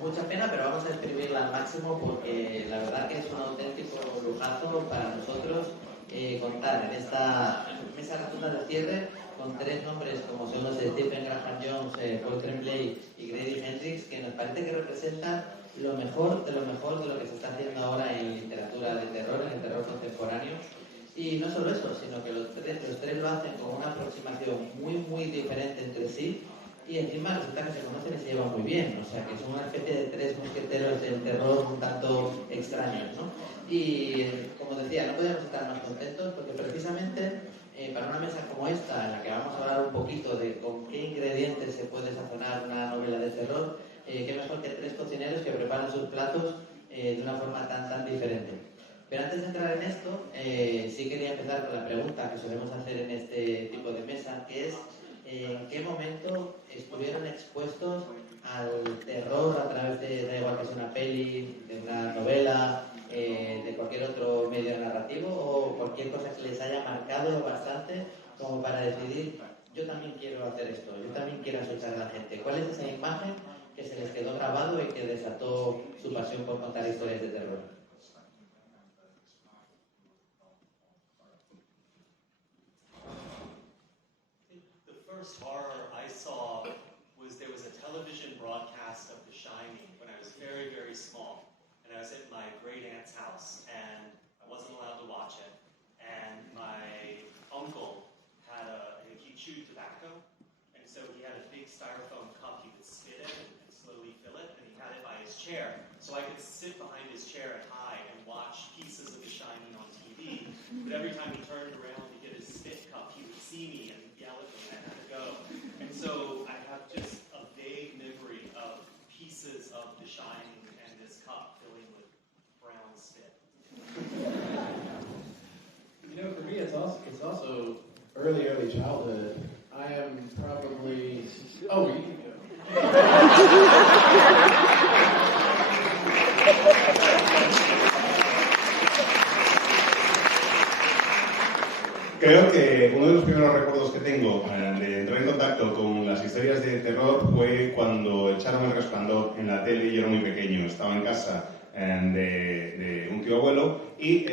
Mucha pena, pero vamos a exprimirla al máximo porque la verdad que es un auténtico lujazo para nosotros contar en esta mesa redonda de cierre con tres nombres como son los de Stephen Graham Jones, Paul Tremblay y Grady Hendrix, que nos parece que representan lo mejor de lo que se está haciendo ahora en literatura de terror, en el terror contemporáneo. Y no solo eso, sino que los tres lo hacen con una aproximación muy diferente entre sí y encima resulta que se conocen y se llevan muy bien, o sea que son una especie de tres mosqueteros del terror un tanto extraños, ¿no? Y como decía, no podemos estar más contentos porque precisamente para una mesa como esta, en la que vamos a hablar un poquito de con qué ingredientes se puede sazonar una novela de terror, qué mejor que tres cocineros que preparan sus platos de una forma tan diferente. Pero antes de entrar en esto, sí quería empezar con la pregunta que solemos hacer en este tipo de mesa, que es ¿en qué momento estuvieron expuestos al terror a través de, da igual que sea una peli, de una novela, de cualquier otro medio narrativo o cualquier cosa que les haya marcado bastante como para decidir, yo también quiero hacer esto, yo también quiero asustar a la gente? ¿Cuál es esa imagen que se les quedó grabado y que desató su pasión por contar historias de terror? The first horror I saw was there was a television broadcast of The Shining when I was very small. And I was at my great aunt's house, and I wasn't allowed to watch it. And my uncle he chewed tobacco, and so he had a big styrofoam cup he would spit in and slowly fill it, and he had it by his chair. So I could sit behind his chair and hide and watch pieces of The Shining on TV. But every time he turned around to get his spit cup, he would see me and yell at me, and I had to go. And so I have just a vague memory of pieces of The Shining and this cup filling with brown spit. You know, for me, it's also early childhood. I am probably. Oh, you can go. Creo que uno de los primeros recuerdos que tengo de entrar en contacto con las historias de terror fue cuando echaron El Resplandor en la tele y yo era muy pequeño. Estaba en casa de un tío abuelo y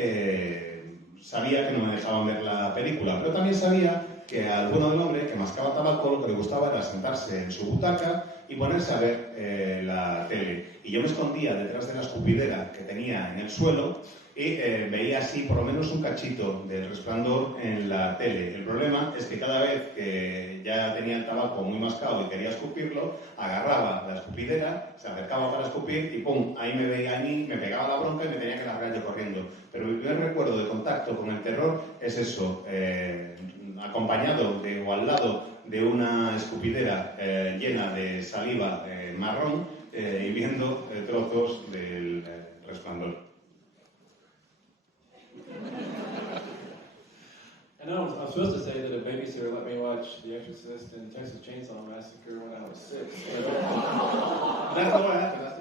sabía que no me dejaban ver la película, pero también sabía que al bueno del hombre que mascaba tabaco lo que le gustaba era sentarse en su butaca y ponerse a ver la tele. Y yo me escondía detrás de la escupidera que tenía en el suelo y veía así por lo menos un cachito del Resplandor en la tele. El problema es que cada vez que ya tenía el tabaco muy mascado y quería escupirlo, agarraba la escupidera, se acercaba para escupir y ¡pum! Ahí me veía a mí, me pegaba la bronca y me tenía que largar yo corriendo. Pero mi primer recuerdo de contacto con el terror es eso, acompañado o al lado de una escupidera llena de saliva marrón y viendo trozos del Resplandor. I know I'm supposed to say that a babysitter let me watch The Exorcist and Texas Chainsaw Massacre when I was 6. But that's not what happened.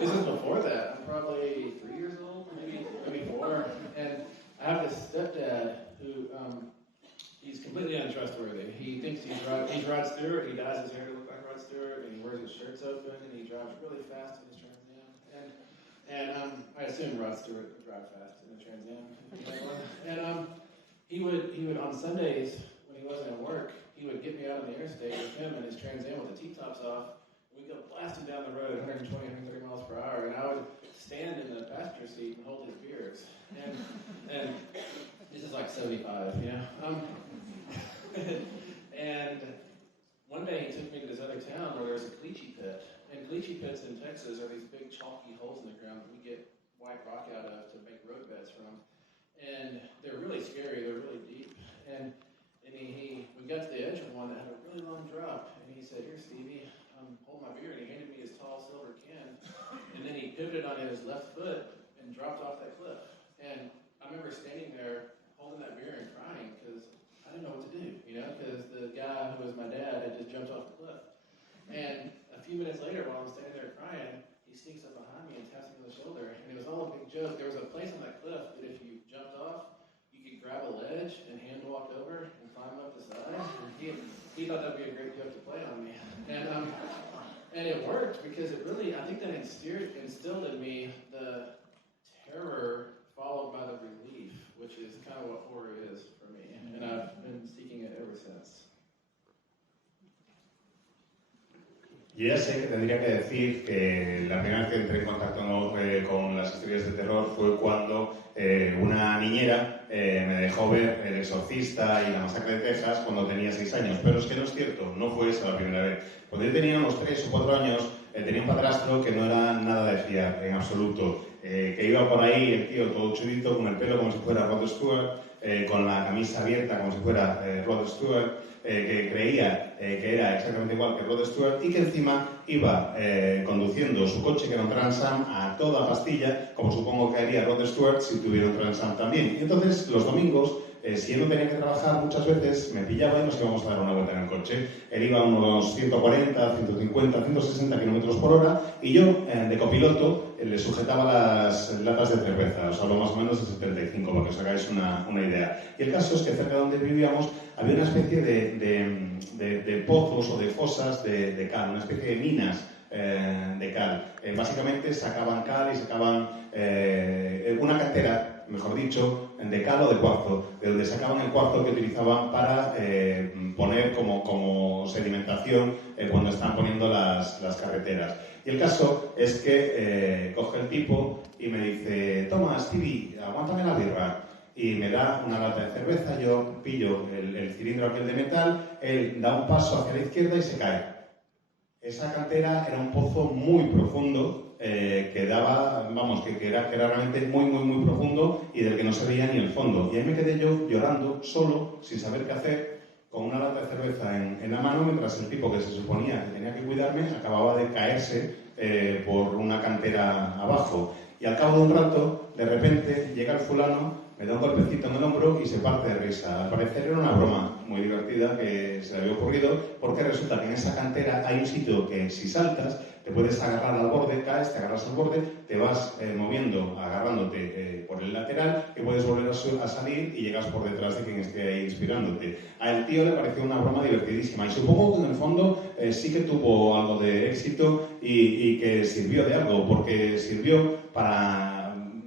This is before that. I'm probably 3 years old, maybe 4. And I have this stepdad who he's completely untrustworthy. He thinks he's Rod Stewart. He dyes his hair to look like Rod Stewart, and he wears his shirts open, and he drives really fast in his Trans Am. And I assume Rod Stewart would drive fast in a Trans Am. And he would on Sundays when he wasn't at work, he would get me out on the interstate with him and his Trans Am with the T-tops off. We'd go blasting down the road 120, 130 miles per hour, and I would stand in the passenger seat and hold his beers. And this is like 75, you know. And one day he took me to this other town where there's a caliche pit. And caliche pits in Texas are these big chalky holes in the ground that we get white rock out of to make road beds from. And they're really scary, they're really deep. And we got to the edge of one that had a really long drop, and he said, "Here, Stevie, hold my beer," and he handed me his tall silver can. And then he pivoted on his left foot and dropped off that cliff. And I remember standing there holding that beer and crying because I didn't know what to do, you know, because the guy who was my dad had just jumped off the cliff. And a few minutes later, while I'm standing there crying, he sneaks up behind me and taps me on the shoulder. And it was all a big joke. There was a place on that cliff that if you jumped off, you could grab a ledge and hand walk over and climb up the side. And he thought that would be a great joke to play on me. And And it worked because it really, I think that instilled in me the terror followed by the relief, which is kind of what horror is for me. And I've been seeking it ever since. Yo ya sé que tendría que decir que la primera vez que entré en contacto con las historias de terror fue cuando una niñera me dejó ver El Exorcista y La Masacre de Texas cuando tenía 6 años. Pero es que no es cierto, no fue esa la primera vez. Cuando yo tenía unos 3 o 4 años, tenía un padrastro que no era nada de fiar, en absoluto. Que iba por ahí el tío todo chudito, con el pelo como si fuera Rod Stewart, con la camisa abierta como si fuera Rod Stewart, que creía que era exactamente igual que Rod Stewart y que encima iba conduciendo su coche, que era un Trans Am, a toda pastilla, como supongo que haría Rod Stewart si tuviera un Trans Am también. Y entonces, los domingos, si él no tenía que trabajar, muchas veces me pillaba y nos íbamos a dar una vuelta en el coche. Él iba a unos 140, 150, 160 kilómetros por hora y yo, de copiloto, le sujetaba las latas de cerveza. Os hablo más o menos de 75, para que os hagáis una idea. Y el caso es que cerca de donde vivíamos había una especie de pozos o de fosas de cal, una especie de minas de cal. Básicamente sacaban cal y sacaban una cantera, mejor dicho, de cal o de cuarzo, de donde sacaban el cuarzo que utilizaban para poner como sedimentación cuando estaban poniendo las carreteras. Y el caso es que coge el tipo y me dice: toma, Stevie, aguántame la birra. Y me da una lata de cerveza, yo pillo el cilindro aquel de metal, él da un paso hacia la izquierda y se cae. Esa cantera era un pozo muy profundo, que daba, vamos, que era realmente muy, muy, muy profundo y del que no se veía ni el fondo. Y ahí me quedé yo llorando, solo, sin saber qué hacer, con una lata de cerveza en la mano, mientras el tipo que se suponía que tenía que cuidarme acababa de caerse por una cantera abajo. Y al cabo de un rato, de repente, llega el fulano, me da un golpecito en el hombro y se parte de risa. Al parecer era una broma muy divertida que se le había ocurrido, porque resulta que en esa cantera hay un sitio que si saltas te puedes agarrar al borde, caes, te agarras al borde, te vas moviendo, agarrándote por el lateral y puedes volver a salir y llegas por detrás de quien esté ahí inspirándote. Al tío le pareció una broma divertidísima y supongo que en el fondo sí que tuvo algo de éxito y que sirvió de algo, porque sirvió para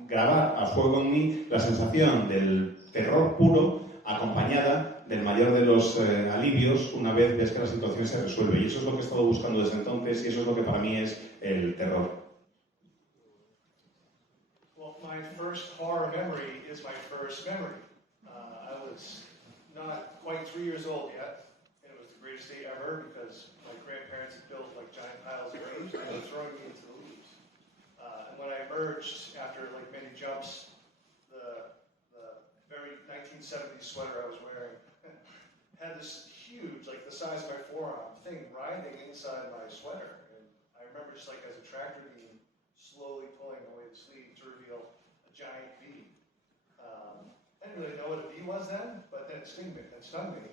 grabar a fuego en mí la sensación del terror puro acompañada del mayor de los alivios una vez ves que la situación se resuelve. Y eso es lo que he estado buscando desde entonces y eso es lo que para mí es el terror. Well, my first horror memory is my first memory. I was not quite 3 years old yet, and it was the greatest day ever because my grandparents had built like giant piles of leaves and they were throwing me into the leaves. And when I emerged after like many jumps, the very 1970s sweater I was wearing had this huge, like the size of my forearm, thing writhing inside my sweater. And I remember just like as a tractor beam slowly pulling away the sleeve to reveal a giant bee. I didn't really know what a bee was then, but then it stung me.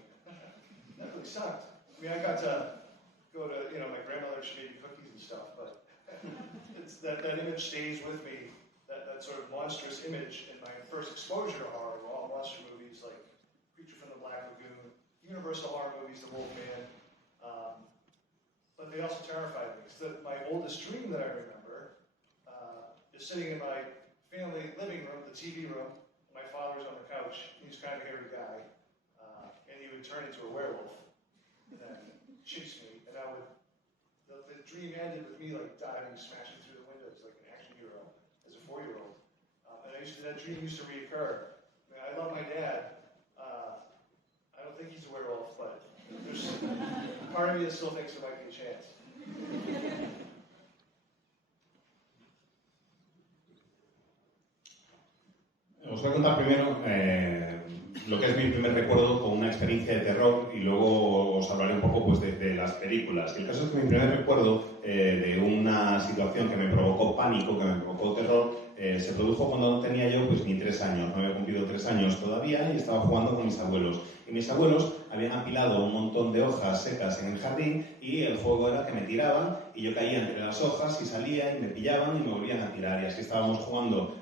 That really sucked. I mean, I got to go to, my grandmother, she made me cookies and stuff, but it's that image stays with me, that sort of monstrous image. And my first exposure to horror were all monster movies like Creature from the Black Lagoon, Universal horror movies, The Wolfman, but they also terrified me. So my oldest dream that I remember is sitting in my family living room, the TV room. My father was on the couch. He was kind of a hairy guy, and he would turn into a werewolf and chase me. And the dream ended with me like diving, smashing through the windows like an action hero as a 4-year-old. And that dream used to reoccur. I love my dad. I don't think he's a werewolf, but there's part of me that still thinks there might be a chance. Os voy a contar primero lo que es mi primer recuerdo con una experiencia de terror y luego os hablaré un poco pues, de las películas. El caso es que mi primer recuerdo de una situación que me provocó pánico, que me provocó terror, se produjo cuando tenía yo pues ni 3 años, no había cumplido 3 años todavía y estaba jugando con mis abuelos. Y mis abuelos habían apilado un montón de hojas secas en el jardín y el juego era que me tiraban y yo caía entre las hojas y salía y me pillaban y me volvían a tirar. Y así estábamos jugando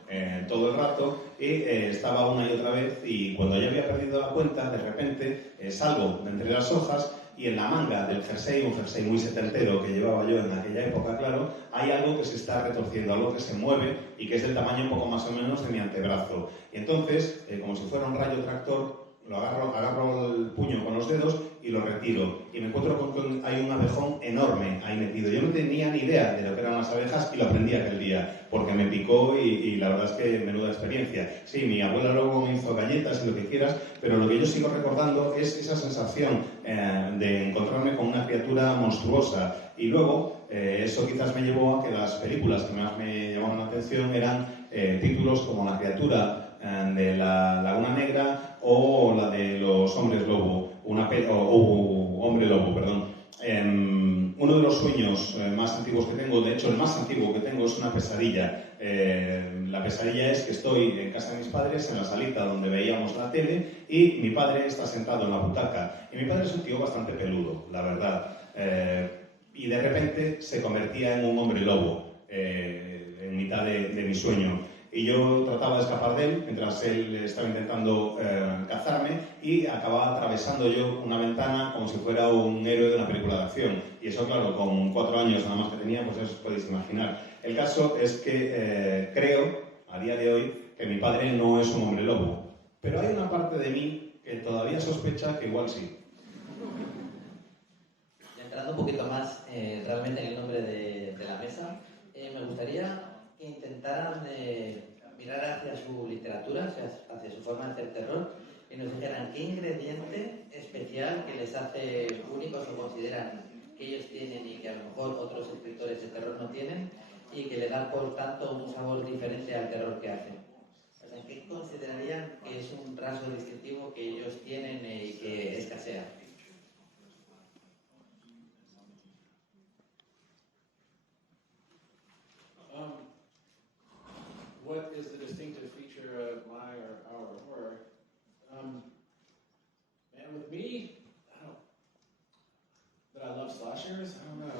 todo el rato y estaba una y otra vez y cuando ya había perdido la cuenta, de repente salgo de entre las hojas y en la manga del jersey, un jersey muy setentero que llevaba yo en aquella época, claro, hay algo que se está retorciendo, algo que se mueve y que es del tamaño un poco más o menos de mi antebrazo. Y entonces, como si fuera un rayo tractor, lo agarro el puño con los dedos y lo retiro. Y me encuentro con que hay un abejón enorme ahí metido. Yo no tenía ni idea de lo que eran las abejas y lo aprendí aquel día, porque me picó y la verdad es que menuda experiencia. Sí, mi abuela luego me hizo galletas y lo que quieras, pero lo que yo sigo recordando es esa sensación de encontrarme con una criatura monstruosa. Y luego, eso quizás me llevó a que las películas que más me llamaron la atención eran títulos como La criatura de la Laguna Negra o la de los hombres lobo, hombre lobo, perdón. Uno de los sueños más antiguos que tengo, de hecho el más antiguo que tengo, es una pesadilla. La pesadilla es que estoy en casa de mis padres, en la salita donde veíamos la tele, y mi padre está sentado en la butaca. Y mi padre es un tío bastante peludo, la verdad. Y de repente se convertía en un hombre lobo en mitad de mi sueño. Y yo trataba de escapar de él mientras él estaba intentando cazarme, y acababa atravesando yo una ventana como si fuera un héroe de una película de acción. Y eso, claro, con 4 años nada más que tenía, pues eso podéis imaginar. El caso es que creo, a día de hoy, que mi padre no es un hombre lobo. Pero hay una parte de mí que todavía sospecha que igual sí. Y entrando un poquito más realmente en el nombre de la mesa, me gustaría que intentaran mirar hacia su literatura, hacia su forma de hacer terror, y nos dijeran qué ingrediente especial que les hace únicos o consideran que ellos tienen y que a lo mejor otros escritores de terror no tienen, y que le da por tanto un sabor diferente al terror que hacen. O sea, ¿qué considerarían que es un rasgo distintivo que ellos tienen y que escasea? What is the distinctive feature of my or our horror? Man, with me, that I love slashers? I don't know.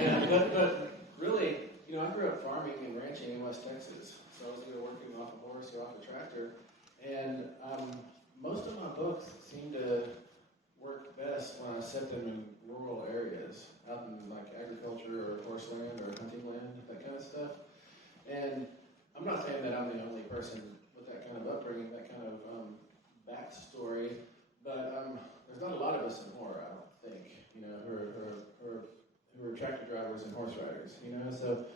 Yeah, but really, I grew up farming and ranching in West Texas, so I was either working off a horse or off a tractor, and most of my books seem to work best when I set them in rural areas, out in like agriculture or horse land or hunting land, that kind of stuff. And I'm not saying that I'm the only person with that kind of upbringing, that kind of backstory, but there's not a lot of us in horror, I don't think, who are tractor drivers and horse riders, so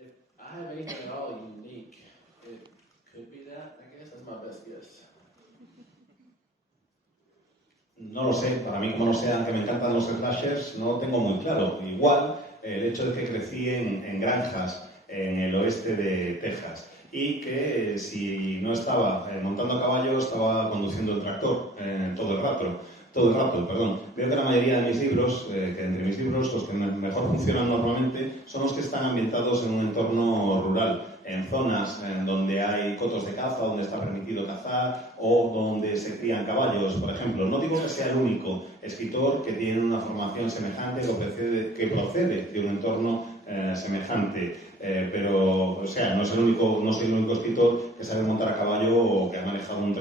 if I have anything at all unique, it could be that, I guess, that's my best guess. No lo sé, para mí, como no sean que me encantan los slashers, no lo tengo muy claro. Igual, el hecho de que crecí en granjas en el oeste de Texas y que si no estaba montando a caballo, estaba conduciendo el tractor todo el rato, perdón. Veo que la mayoría de mis libros, que entre mis libros, los que mejor funcionan normalmente, son los que están ambientados en un entorno rural, en zonas donde hay cotos de caza, donde está permitido cazar o donde se crían caballos, por ejemplo. No digo que sea el único escritor que tiene una formación semejante que procede de un entorno semejante, pero, o sea, no soy el único escritor que sabe montar a caballo o que ha manejado un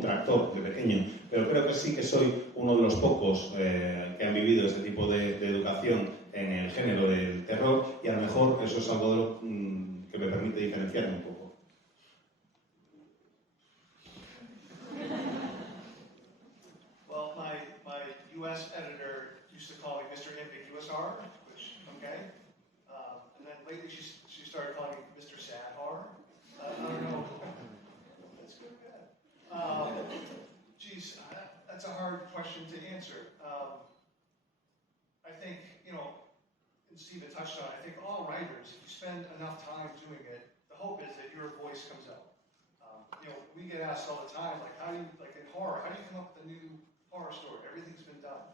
tractor de pequeño, pero creo que sí que soy uno de los pocos que han vivido este tipo de educación en el género del terror, y a lo mejor eso es algo que me permite diferenciarme un poco. Well, my U.S. editor used to call me Mr. Ambiguous Horror, which, okay. And then lately she started calling me Mr. Sad Horror. I don't know. That's good. Geez, that's a hard question to answer. I think, and Stephen touched on it, I think all writers, if you spend enough time doing it, the hope is that your voice comes out. We get asked all the time, like, like in horror, how do you come up with a new horror story? Everything's been done.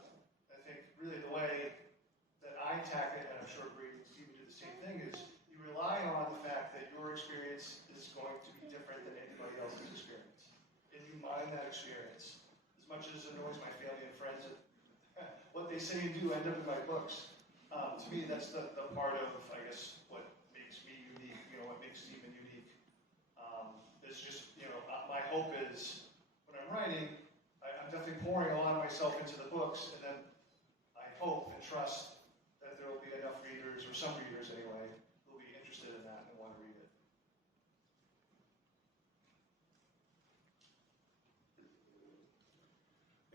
I think really the way that I attack it, and I'm sure Brady and Stephen do the same thing, is you rely on the fact that your experience is going to be different than anybody else's experience. And you mine that experience. As much as it annoys my family and friends, what they say and do end up in my books. To me, that's the part of, I guess, what makes me unique, what makes Stephen unique. It's just, my hope is, when I'm writing, I'm definitely pouring a lot of myself into the books, and then hope and trust that there will be enough readers, or some readers anyway, who will be interested in that and want to read it.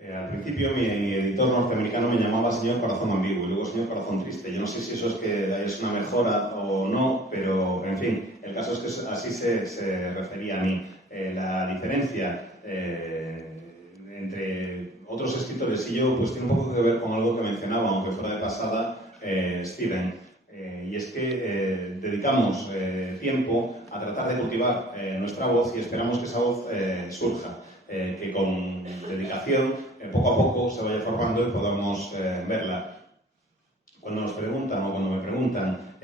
Al principio mi editor norteamericano me llamaba Señor Corazón Ambiguo y luego Señor Corazón Triste. Yo no sé si eso es que es una mejora o no, pero en fin, el caso es que así se refería a mí. La diferencia entre otros escritores y yo pues tiene un poco que ver con algo que mencionaba, aunque fuera de pasada, Steven. Y es que dedicamos tiempo a tratar de cultivar nuestra voz y esperamos que esa voz surja. Que con dedicación, poco a poco, se vaya formando y podamos verla. Cuando nos preguntan, o cuando me preguntan,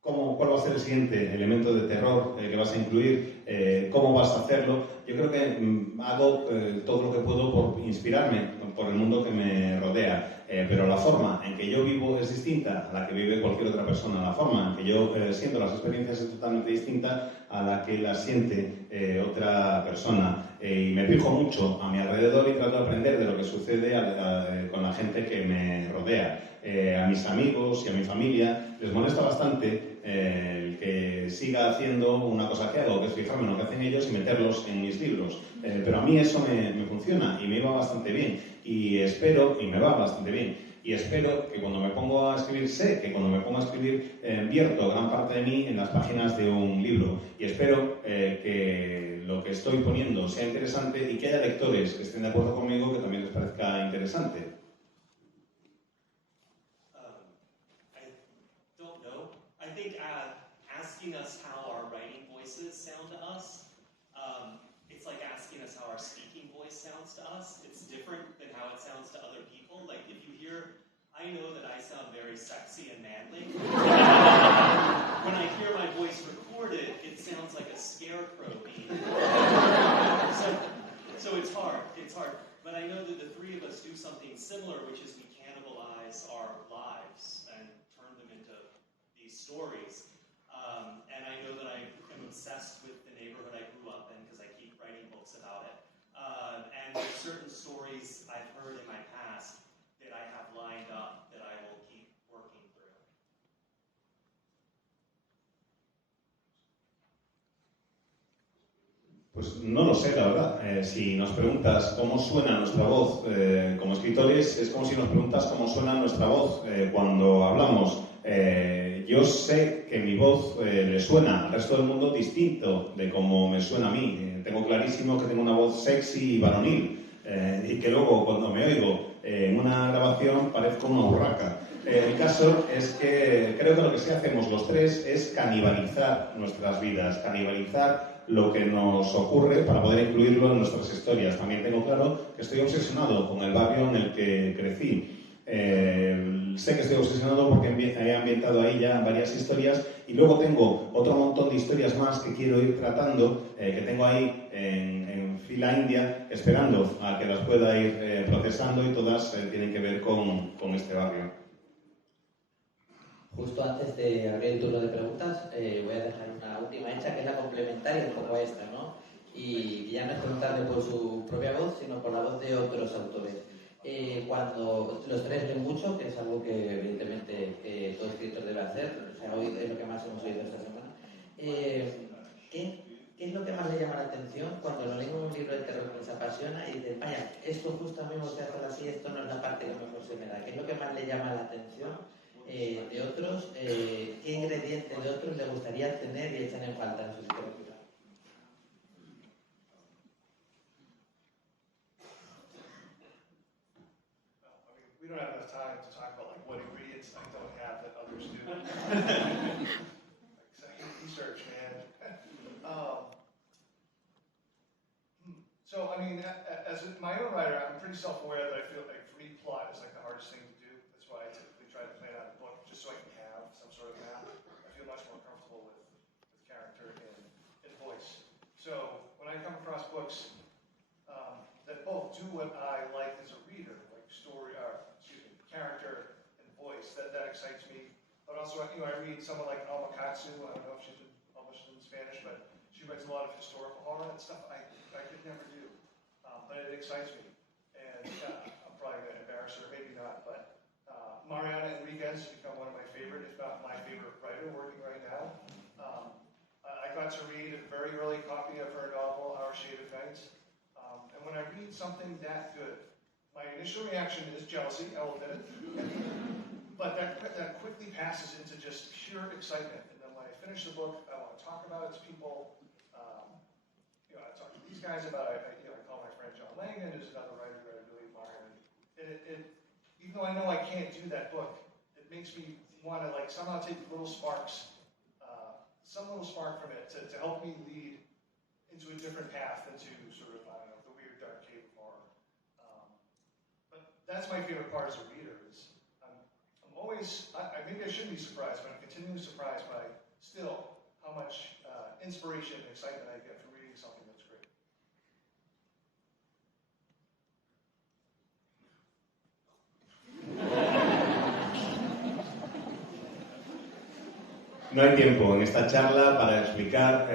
¿cuál va a ser el siguiente elemento de terror que vas a incluir? ¿Cómo vas a hacerlo? Yo creo que hago todo lo que puedo por inspirarme por el mundo que me rodea. Pero la forma en que yo vivo es distinta a la que vive cualquier otra persona. La forma en que yo siento las experiencias es totalmente distinta a la que las siente otra persona. Y me fijo mucho a mi alrededor y trato de aprender de lo que sucede con la gente que me rodea. A mis amigos y a mi familia les molesta bastante el que siga haciendo una cosa que hago, que es fijarme en lo que hacen ellos y meterlos en mis libros. Pero a mí eso me funciona y me va bastante bien. Y me va bastante bien. Y espero que cuando me pongo a escribir, vierto gran parte de mí en las páginas de un libro. Y espero que lo que estoy poniendo sea interesante y que haya lectores que estén de acuerdo conmigo que también les parezca interesante. I don't know. I think asking us how our writing voices sound to us, it's like asking us how our speaking voice sounds to us. It's different than how it sounds to other people. Like if you hear, I know that I sound very sexy and manly. When I hear my voice recorded, it sounds like a scarecrow being. So it's hard. But I know that the three of us do something similar, which is we cannibalize our lives and turn them into these stories. And I know that I am obsessed with the neighborhood I grew up in because I keep writing books about it. And there's certain stories I've heard in my past that I have lined up that I will keep working through. Pues no lo sé, la verdad. Si nos preguntas cómo suena nuestra voz como escritores, es como si nos preguntas cómo suena nuestra voz cuando hablamos. Yo sé que mi voz le suena al resto del mundo distinto de cómo me suena a mí. Tengo clarísimo que tengo una voz sexy y varonil y que luego cuando me oigo en una grabación parezco una urraca. El caso es que creo que lo que sí hacemos los tres es canibalizar nuestras vidas, canibalizar lo que nos ocurre para poder incluirlo en nuestras historias. También tengo claro que estoy obsesionado con el barrio en el que crecí. Sé que estoy obsesionado porque he ambientado ahí ya varias historias y luego tengo otro montón de historias más que quiero ir tratando, que tengo ahí en fila india, esperando a que las pueda ir procesando y todas tienen que ver con este barrio. Justo antes de abrir el turno de preguntas, voy a dejar una última hecha que es la complementaria un poco a esta, ¿no? Y ya no es preguntarle por su propia voz, sino por la voz de otros autores. Cuando los tres leen mucho, que es algo que evidentemente todo escritor debe hacer, o sea, hoy es lo que más hemos oído esta semana, ¿qué es lo que más le llama la atención cuando lo leen un libro de terror que les apasiona y dicen, vaya, esto justo a mí me gusta hacer así, esto no es la parte que mejor se me da? ¿Qué es lo que más le llama la atención de otros? ¿Qué ingrediente de otros le gustaría tener y echar en falta en su literatura? We don't have enough time to talk about like what ingredients I don't have that others do. Research, man. So, I mean, as my own writer, I'm pretty self-aware that I feel like for me, plot is like the hardest thing to do. That's why I typically try to plan out a book just so I can have some sort of map. I feel much more comfortable with character and voice. So, when I come across books that both do what I like as a reader, like character and voice, that excites me. But also, I read someone like Alma Katsu. I don't know if she's been published in Spanish, but she writes a lot of historical horror and stuff I could never do. But it excites me. And I'm probably going to embarrass embarrass her, maybe not, but Mariana Enriquez has become one of my favorite, if not my favorite writer working right now. I got to read a very early copy of her novel, Our Shade of Night. And when I read something that good, my initial reaction is jealousy, I'll admit it. But that quickly passes into just pure excitement. And then when I finish the book, I want to talk about it to people. I talk to these guys about it. I call my friend John Langan, who's another writer that I really admire. And even though I know I can't do that book, it makes me want to somehow take little sparks, some little spark from it to help me lead into a different path, into sort of, the weird dark cave of horror. But that's my favorite part as a reader. Is I'm always, maybe I shouldn't be surprised, but I'm continually surprised by still how much inspiration and excitement I get from reading something that's great. No hay tiempo en esta charla para explicar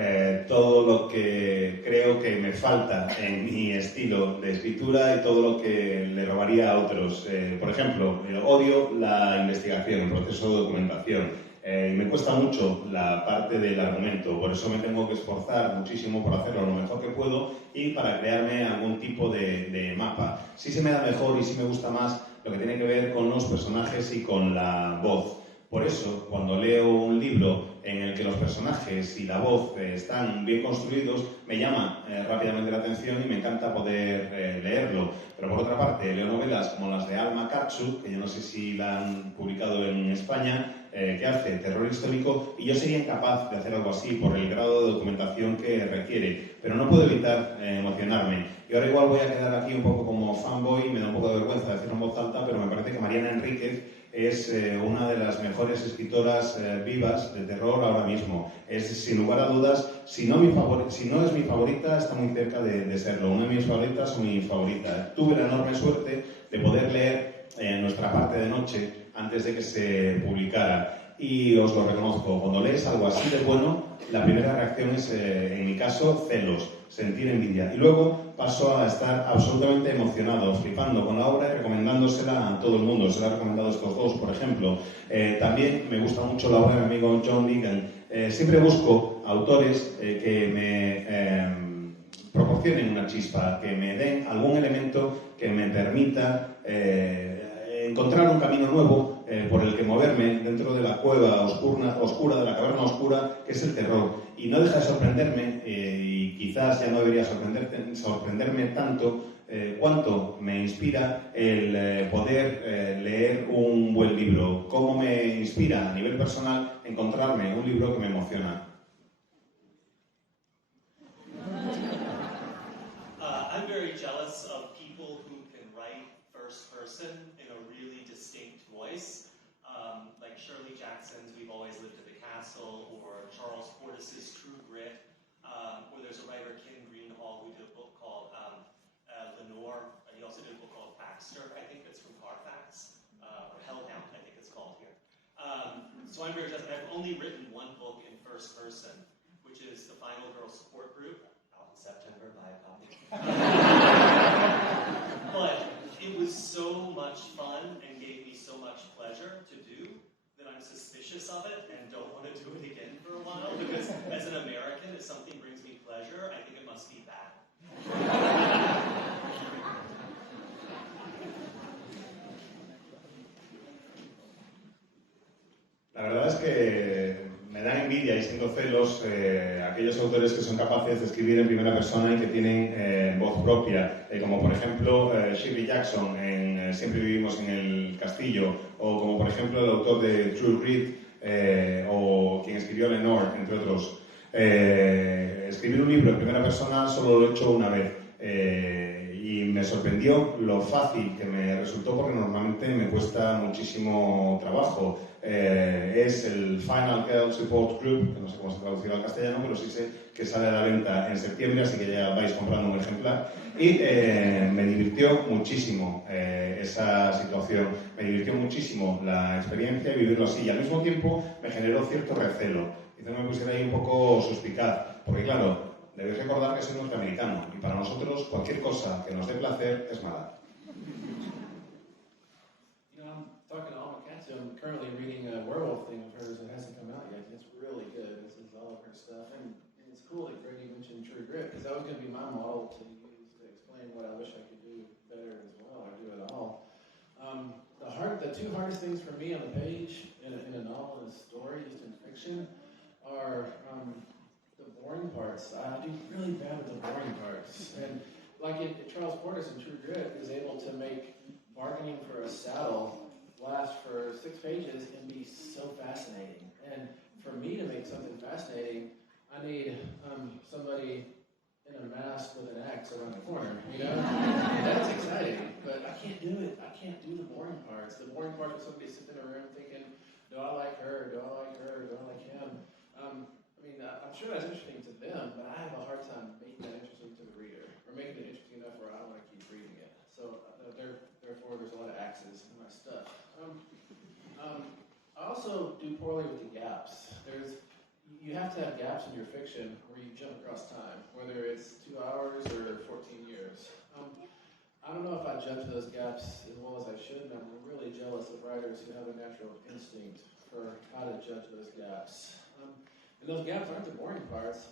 todo lo que creo que me falta en mi estilo de escritura y todo lo que le robaría a otros. Por ejemplo, odio la investigación, el proceso de documentación. Y me cuesta mucho la parte del argumento, por eso me tengo que esforzar muchísimo por hacerlo lo mejor que puedo y para crearme algún tipo de mapa. Sí se me da mejor y sí me gusta más lo que tiene que ver con los personajes y con la voz. Por eso, cuando leo un libro en el que los personajes y la voz están bien construidos, me llama rápidamente la atención y me encanta poder leerlo. Pero por otra parte, leo novelas como las de Alma Katsu, que yo no sé si la han publicado en España, que hace terror histórico, y yo sería incapaz de hacer algo así por el grado de documentación que requiere. Pero no puedo evitar emocionarme. Y ahora igual voy a quedar aquí un poco como fanboy, me da un poco de vergüenza decirlo en voz alta, pero me parece que Mariana Enríquez es una de las mejores escritoras vivas de terror ahora mismo. Es, sin lugar a dudas, si no es mi favorita, está muy cerca de serlo. Una de mis favoritas o mi favorita. Tuve la enorme suerte de poder leer Nuestra parte de noche antes de que se publicara. Y os lo reconozco, cuando lees algo así de bueno, la primera reacción es, en mi caso, celos, sentir envidia. Y luego paso a estar absolutamente emocionado, flipando con la obra y recomendándosela a todo el mundo. Se la he recomendado a estos dos, por ejemplo. También me gusta mucho la obra de mi amigo John Deegan. Siempre busco autores que me proporcionen una chispa, que me den algún elemento que me permita encontrar un camino nuevo por el que moverme dentro de la cueva oscura, de la caverna oscura, que es el terror. Y no deja de sorprenderme, y quizás ya no debería sorprenderme tanto, cuánto me inspira el poder leer un buen libro. Cómo me inspira a nivel personal encontrarme un libro que me emociona. I'm very jealous of people who can write first person in a really distinct voice. Like Shirley Jackson's We've Always Lived at the Castle, or Charles Portis's True Grit, or there's a writer, Ken Greenhall, who did a book called Lenore. He also did a book called Baxter, I think it's from Carfax, or Hellhound, I think it's called here. So I'm very jealous. I've only written one book in first person, which is the Final Girl Support Group, out in September, buy a copy. But it was so much fun and gave me so much pleasure to do that I'm suspicious of it and don't want to do it again for a while, because as an American, if something brings me pleasure, I think it must be bad. La verdad es que me da envidia y siento celos aquellos autores que son capaces de escribir en primera persona y que tienen voz propia, como por ejemplo Shirley Jackson en Siempre vivimos en el castillo, o como por ejemplo el autor de True Grit, o quien escribió Lenore, entre otros. Escribir un libro en primera persona solo lo he hecho una vez. Y me sorprendió lo fácil que me resultó, porque normalmente me cuesta muchísimo trabajo. Es el Final Girl Support Group, que no sé cómo se traducirá al castellano, pero sí sé que sale a la venta en septiembre, así que ya vais comprando un ejemplar. Y me divirtió muchísimo esa situación, me divirtió muchísimo la experiencia y vivirlo así. Y al mismo tiempo me generó cierto recelo. Quizá me pusiera ahí un poco suspicaz, porque claro, debéis recordar que soy norteamericano y para nosotros cualquier cosa que nos dé placer es mala. currently reading a werewolf thing of hers that hasn't come out yet. It's really good. This is all of her stuff. And it's cool that Grady mentioned True Grit, because that was going to be my model to use to explain what I wish I could do better as well, or do it all. The two hardest things for me on the page in a novel and a story, just in fiction, are the boring parts. I do really bad with the boring parts. And like Charles Portis in True Grit is able to make bargaining for a saddle last for 6 pages and be so fascinating. And for me to make something fascinating, I need somebody in a mask with an axe around the corner, you know? That's exciting, but I can't do it. I can't do the boring parts. The boring parts are somebody sitting in a room thinking, do I like her? Do I like her? Do I like him? I'm sure that's interesting to them, but I have a hard time making that interesting to the reader, or making it interesting enough where I want to keep reading it. So therefore, there's a lot of axes in my stuff. I also do poorly with the gaps. You have to have gaps in your fiction where you jump across time, whether it's 2 hours or 14 years. I don't know if I judge those gaps as well as I should, and I'm really jealous of writers who have a natural instinct for how to judge those gaps. And those gaps aren't the boring parts.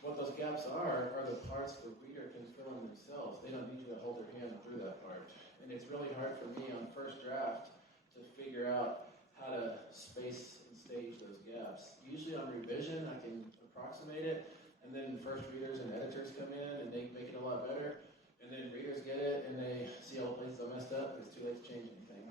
What those gaps are the parts the reader can fill in themselves. They don't need you to hold their hand through that part. And it's really hard for me on first draft to figure out how to space and stage those gaps. Usually on revision, I can approximate it, and then first readers and editors come in and they make it a lot better, and then readers get it and they see all the places I messed up, it's too late to change anything.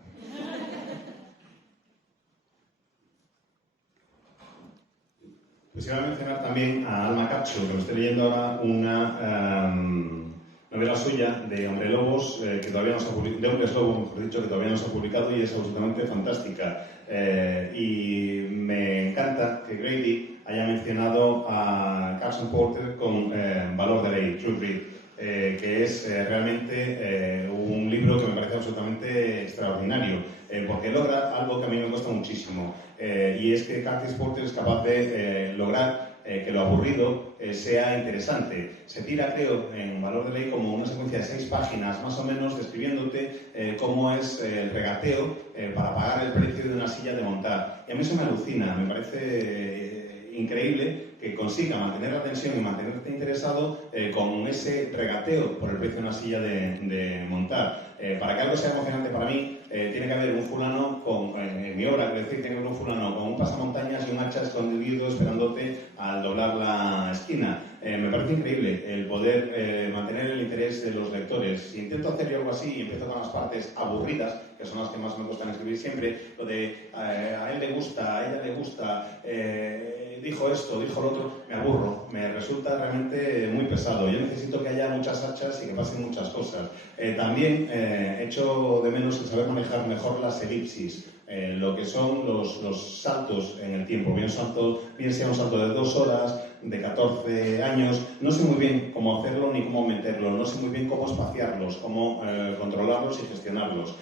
Pues iba a mencionar también a Alma Cacho, que me estoy leyendo ahora una novela suya de Hombre Lobos, que todavía no se ha publicado, de Hombres Lobos, mejor dicho, que todavía no se ha publicado y es absolutamente fantástica. Y me encanta que Grady haya mencionado a Carson Porter con Valor de Ley, True Grit, que es realmente un libro que me parece absolutamente extraordinario, porque logra algo que a mí me cuesta muchísimo, y es que Curtis Porter es capaz de lograr que lo aburrido sea interesante. Se tira, creo, en Valor de Ley como una secuencia de 6 páginas, más o menos, describiéndote cómo es el regateo para pagar el precio de una silla de montar. Y a mí eso me alucina, me parece increíble que consiga mantener la tensión y mantenerte interesado con ese regateo por el precio de una silla de montar. Para que algo sea emocionante para mí, tiene que haber un fulano en mi obra, es decir, tiene que haber un fulano con un pasamontañas y un hacha escondido esperándote al doblar la esquina. Me parece increíble el poder mantener el interés de los lectores. Si intento hacer yo algo así y empiezo con las partes aburridas, que son las que más me gustan escribir siempre, lo de a él le gusta, a ella le gusta, dijo esto, dijo lo otro, me aburro, me resulta realmente muy pesado. Yo necesito que haya muchas hachas y que pasen muchas cosas. También echo de menos el saber manejar mejor las elipsis, lo que son los saltos en el tiempo, bien sea un salto de 2 horas, de 14 años, no sé muy bien cómo hacerlo ni cómo meterlo, no sé muy bien cómo espaciarlos, cómo controlarlos y gestionarlos.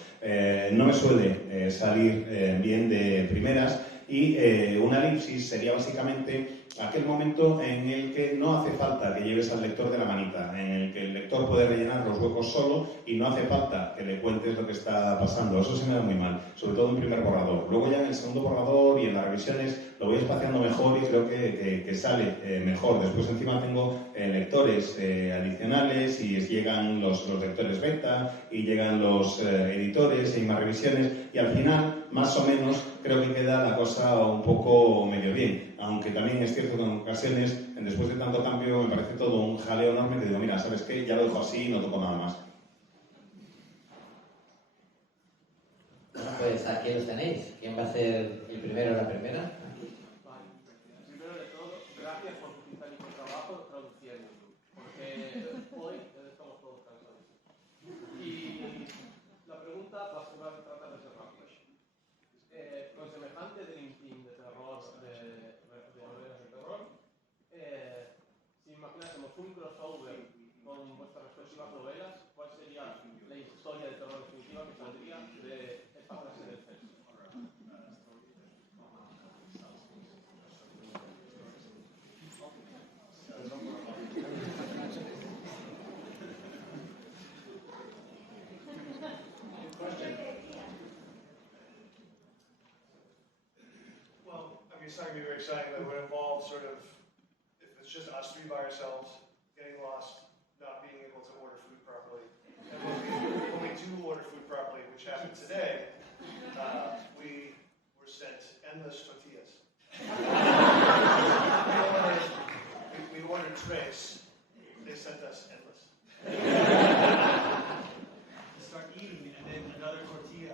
No me suele salir bien de primeras, y una elipsis sería básicamente aquel momento en el que no hace falta que lleves al lector de la manita, en el que el lector puede rellenar los huecos solo y no hace falta que le cuentes lo que está pasando. Eso se me da muy mal, sobre todo en primer borrador. Luego ya en el segundo borrador y en las revisiones lo voy espaciando mejor y creo que sale mejor. Después encima tengo lectores adicionales y llegan los lectores beta y llegan los editores y hay más revisiones y al final, más o menos, creo que queda la cosa un poco medio bien. Aunque también es cierto que en ocasiones, después de tanto cambio, me parece todo un jaleo enorme que digo, mira, ¿sabes qué? Ya lo dejo así y no toco nada más. Bueno, pues aquí los tenéis. ¿Quién va a ser el primero o la primera? Primero de todo, gracias por su titánico trabajo traduciendo, porque hoy estamos todos cansados. Y la pregunta va a tratar de ser rápida. Con semejante Dream de terror, de novelas de terror, si imaginásemos un crossover con vuestras respectivas novelas, ¿cuál sería la historia de terror definitiva que saldría de esta frase del texto? it's not going to be very exciting, but it would involve sort of, if it's just us three by ourselves, getting lost, not being able to order food properly, and when we do order food properly, which happened today, we were sent endless tortillas. We ordered tres. They sent us endless. Start eating and then another tortilla.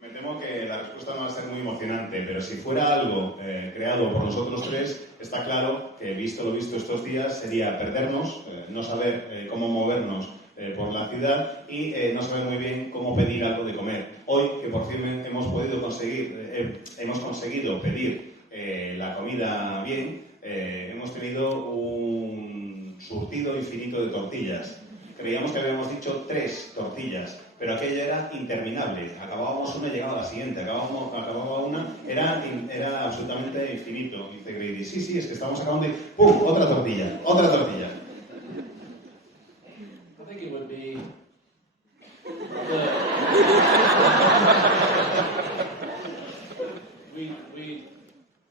Me temo que la respuesta no va a ser muy emocionante, pero si fuera algo creado por nosotros tres, está claro que, visto lo visto estos días, sería perdernos, no saber cómo movernos por la ciudad y no saber muy bien cómo pedir algo de comer. Hoy, que por fin hemos conseguido pedir la comida bien, hemos tenido un surtido infinito de tortillas. Creíamos que habíamos dicho 3 tortillas, pero aquello era interminable. Acabábamos una y llegaba la siguiente, acababa una, era absolutamente infinito. Y dice Grady, sí, es que estamos acabando y ¡pum! Otra tortilla. I think it would be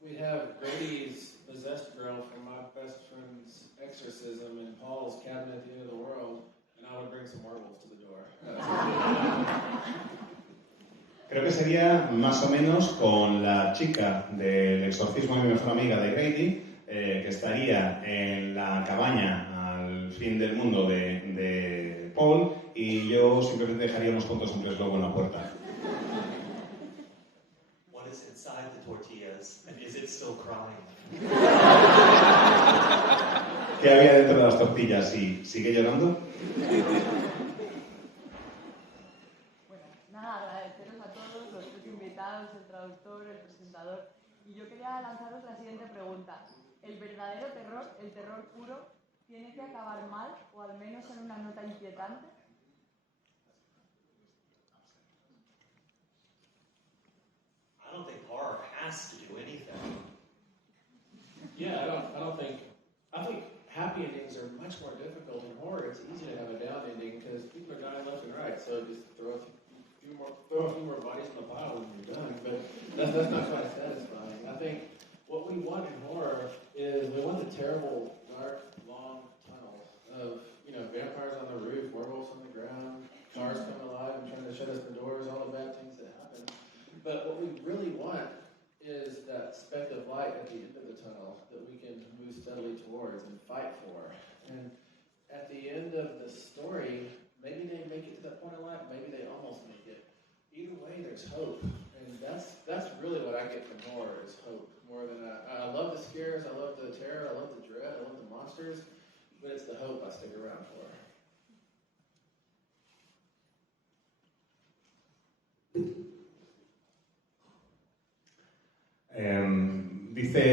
we'd have Grady's possessed girl from my best friend's exorcism in Paul's cabin at the end of the world, and I would bring some werewolves to the door. Creo que sería más o menos con la chica del exorcismo de mi mejor amiga de Grady, que estaría en la cabaña al fin del mundo de Paul, y yo simplemente dejaría unos cuantos hombres lobo en la puerta. What is inside the tortillas, and is it still crying? ¿Qué había dentro de las tortillas? ¿Y sigue llorando? Bueno, nada, agradeceros a todos, los 3 invitados, el traductor, el presentador. Y yo quería lanzaros la siguiente pregunta. ¿El verdadero terror, el terror puro, tiene que acabar mal o al menos en una nota inquietante? I don't think horror has to do anything. Yeah, I think happy endings are much more difficult. In horror, it's easy to have a down ending because people are dying left and right. So just throw a few more bodies in the pile and you're done. But that's not quite satisfying. I think what we want in horror is we want the terrible, dark, long tunnel of, vampires on the roof, werewolves on the ground, cars coming alive and trying to shut us the doors, all the bad things that happen. But what we really want is that speck of light at the end of the tunnel that we can move steadily towards and fight for. And at the end of the story, maybe they make it to that point of light, maybe they almost make it. Either way, there's hope. And that's really what I get from horror is hope. More than I love the scares, I love the terror, I love the dread, I love the monsters, but it's the hope I stick around for. Dice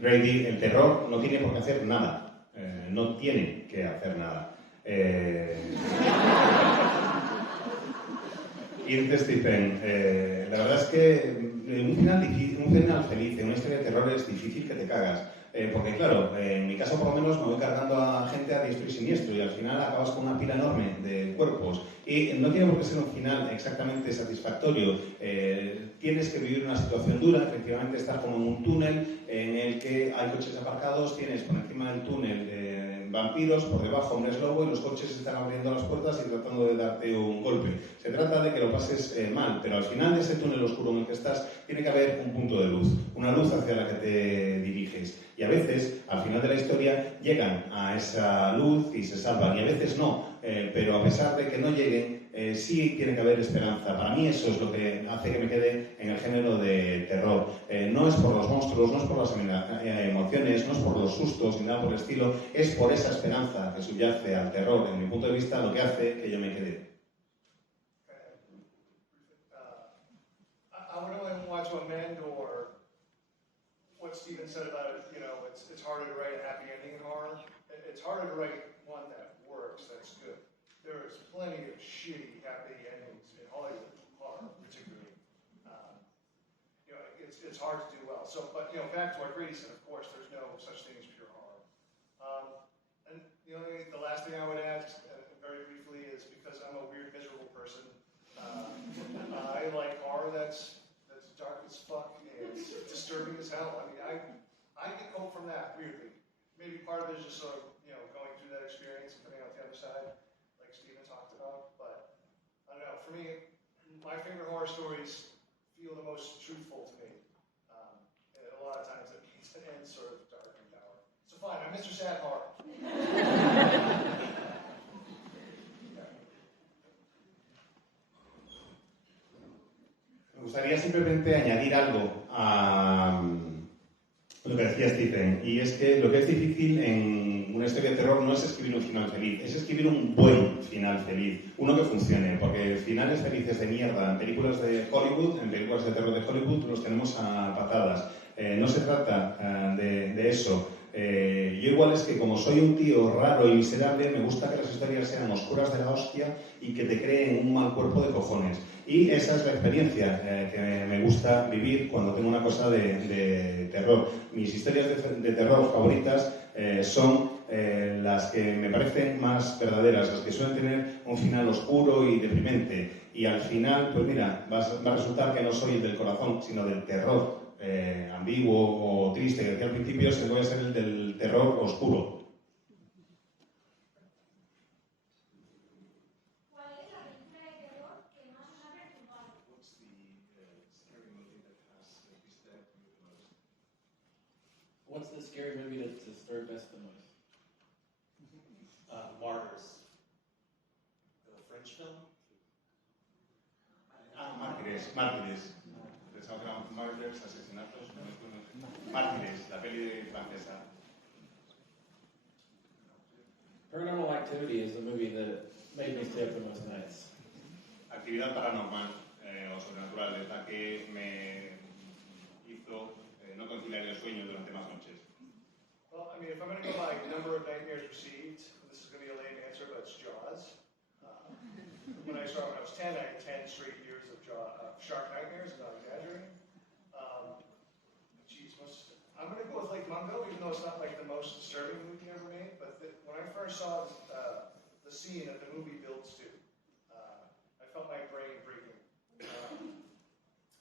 Grady, el terror no tiene por qué hacer nada. No tiene que hacer nada. Y dice Stephen, la verdad es que un final feliz en una historia de terror es difícil que te cagas. Porque claro, en mi caso por lo menos me voy cargando a gente a diestro y siniestro y al final acabas con una pila enorme de cuerpos y no tiene por qué ser un final exactamente satisfactorio. Tienes que vivir una situación dura, efectivamente estar como en un túnel en el que hay coches aparcados, tienes por encima del túnel vampiros, por debajo hombres lobo y los coches están abriendo las puertas y tratando de darte un golpe. Se trata de que lo pases mal, pero al final de ese túnel oscuro en el que estás tiene que haber un punto de luz, una luz hacia la que te diriges. Y a veces, al final de la historia, llegan a esa luz y se salvan, y a veces no, pero a pesar de que no lleguen, sí tiene que haber esperanza. Para mí eso es lo que hace que me quede en el género de terror. No es por los monstruos, no es por las emociones, no es por los sustos ni nada por el estilo, es por esa esperanza que subyace al terror, en mi punto de vista, lo que hace que yo me quede. I would only want to amend or what Stephen said about it, it's harder to write a happy ending in horror. It's harder to write one that works, that's good. There's plenty of shitty happy endings in Hollywood horror, particularly. It's hard to do well. So, but back to what Grady said, of course, there's no such thing as pure horror. And the last thing I would add, very briefly, just sort of, going through that experience and coming out the other side, like Stephen talked about. But I don't know, for me, my favorite horror stories feel the most truthful to me. And a lot of times it means it ends sort of dark and dour. So fine, I'm Mr. Sad Horror. Me gustaría simplemente añadir algo a lo que decía Stephen, y es que lo que es difícil en una historia de terror no es escribir un final feliz, es escribir un buen final feliz, uno que funcione, porque finales felices de mierda en películas de Hollywood, en películas de terror de Hollywood, los tenemos a patadas. No se trata de eso. Yo igual es que como soy un tío raro y miserable, me gusta que las historias sean oscuras de la hostia y que te creen un mal cuerpo de cojones. Y esa es la experiencia que me gusta vivir cuando tengo una cosa de terror. Mis historias de terror favoritas son las que me parecen más verdaderas, las que suelen tener un final oscuro y deprimente. Y al final, pues mira, va a resultar que no soy el del corazón, sino del terror ambiguo o triste que decía al principio, se puede ser el del terror oscuro. ¿Cuál es la película de terror que más os ha perturbado? What's the scary movie that disturbed us the most? Martyrs. The French film? Mártires. Pensaba que eran murders, asesinatos. Mártires, la peli francesa. Paranormal Activity is the movie that made me stay up the most nights. Actividad paranormal o sobrenatural es la que me hizo no conciliar el sueño durante más noches. Well, I mean, if I'm going to go by number of nightmares received, this is going to be a lame answer, but it's Jaws. When I was 10, I had 10 straight years of shark nightmares, I'm not exaggerating. I'm going to go with Lake Mungo, even though it's not like the most disturbing movie ever made, but when I first saw the scene that the movie builds to, I felt my brain breaking.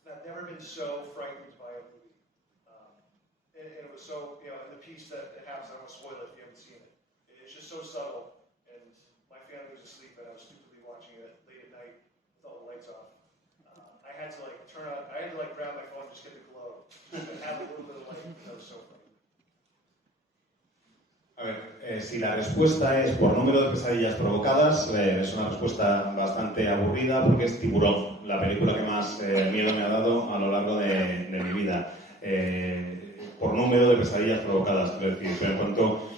I've never been so frightened by a movie. And it was so, and the piece that it happens, I don't want to spoil it if you haven't seen it. It's just so subtle, and my family was asleep, and I was stupidly watching it late at night with all the lights off. I had to grab my phone and just get the glow, just to have a little bit of light, because I was so funny. A ver, si la respuesta es por número de pesadillas provocadas, es una respuesta bastante aburrida porque es Tiburón, la película que más miedo me ha dado a lo largo de mi vida. Por número de pesadillas provocadas, quiero decir, pero en cuanto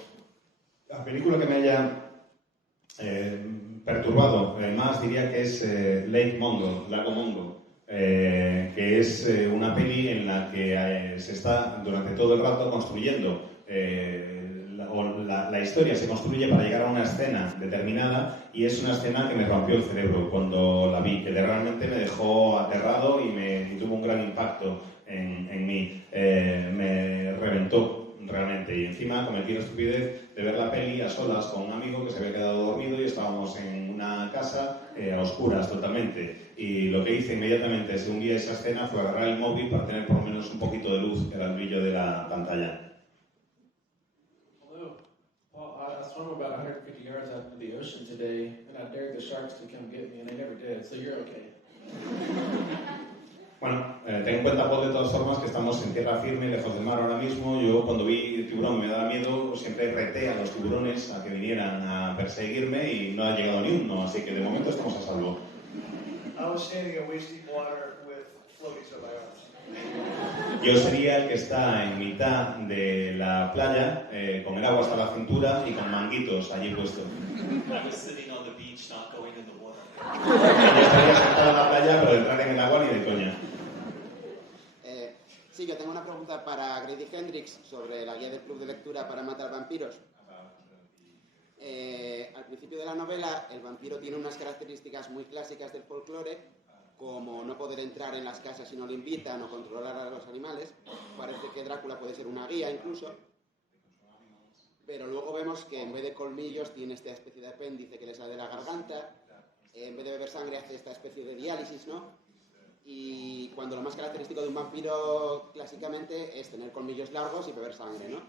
a la película que me haya perturbado más, diría que es Lake Mungo, Lago Mungo. Que es una peli en la que se está durante todo el rato construyendo, la historia se construye para llegar a una escena determinada y es una escena que me rompió el cerebro cuando la vi, que realmente me dejó aterrado y tuvo un gran impacto en mí, me reventó realmente y encima cometí la estupidez de ver la peli a solas con un amigo que se había quedado dormido y estábamos en una casa a oscuras totalmente y lo que hice inmediatamente según vi esa escena fue agarrar el móvil para tener por lo menos un poquito de luz que era el brillo de la pantalla. Hello, Paul, I swam about 150 yards out into the ocean today and I dared the sharks to come get me and they never did, so you're okay. Bueno, ten en cuenta, Paul, de todas formas, que estamos en tierra firme, lejos del mar ahora mismo. Yo, cuando vi el tiburón me daba miedo, siempre reté a los tiburones a que vinieran a perseguirme y no ha llegado ni uno, así que de momento estamos a salvo. I was standing in waist deep water with floaties on my arms. Yo sería el que está en mitad de la playa, con el agua hasta la cintura y con manguitos allí puestos. I was sitting on the beach, not going in the water. Yo estaría sentado en la playa, pero de entrar en el agua ni de coña. Sí, yo tengo una pregunta para Grady Hendrix sobre la guía del club de lectura para matar vampiros. Al principio de la novela, el vampiro tiene unas características muy clásicas del folclore, como no poder entrar en las casas si no lo invitan o controlar a los animales. Parece que Drácula puede ser una guía incluso. Pero luego vemos que en vez de colmillos tiene esta especie de apéndice que le sale de la garganta. En vez de beber sangre hace esta especie de diálisis, ¿no? Y cuando lo más característico de un vampiro clásicamente es tener colmillos largos y beber sangre, ¿no?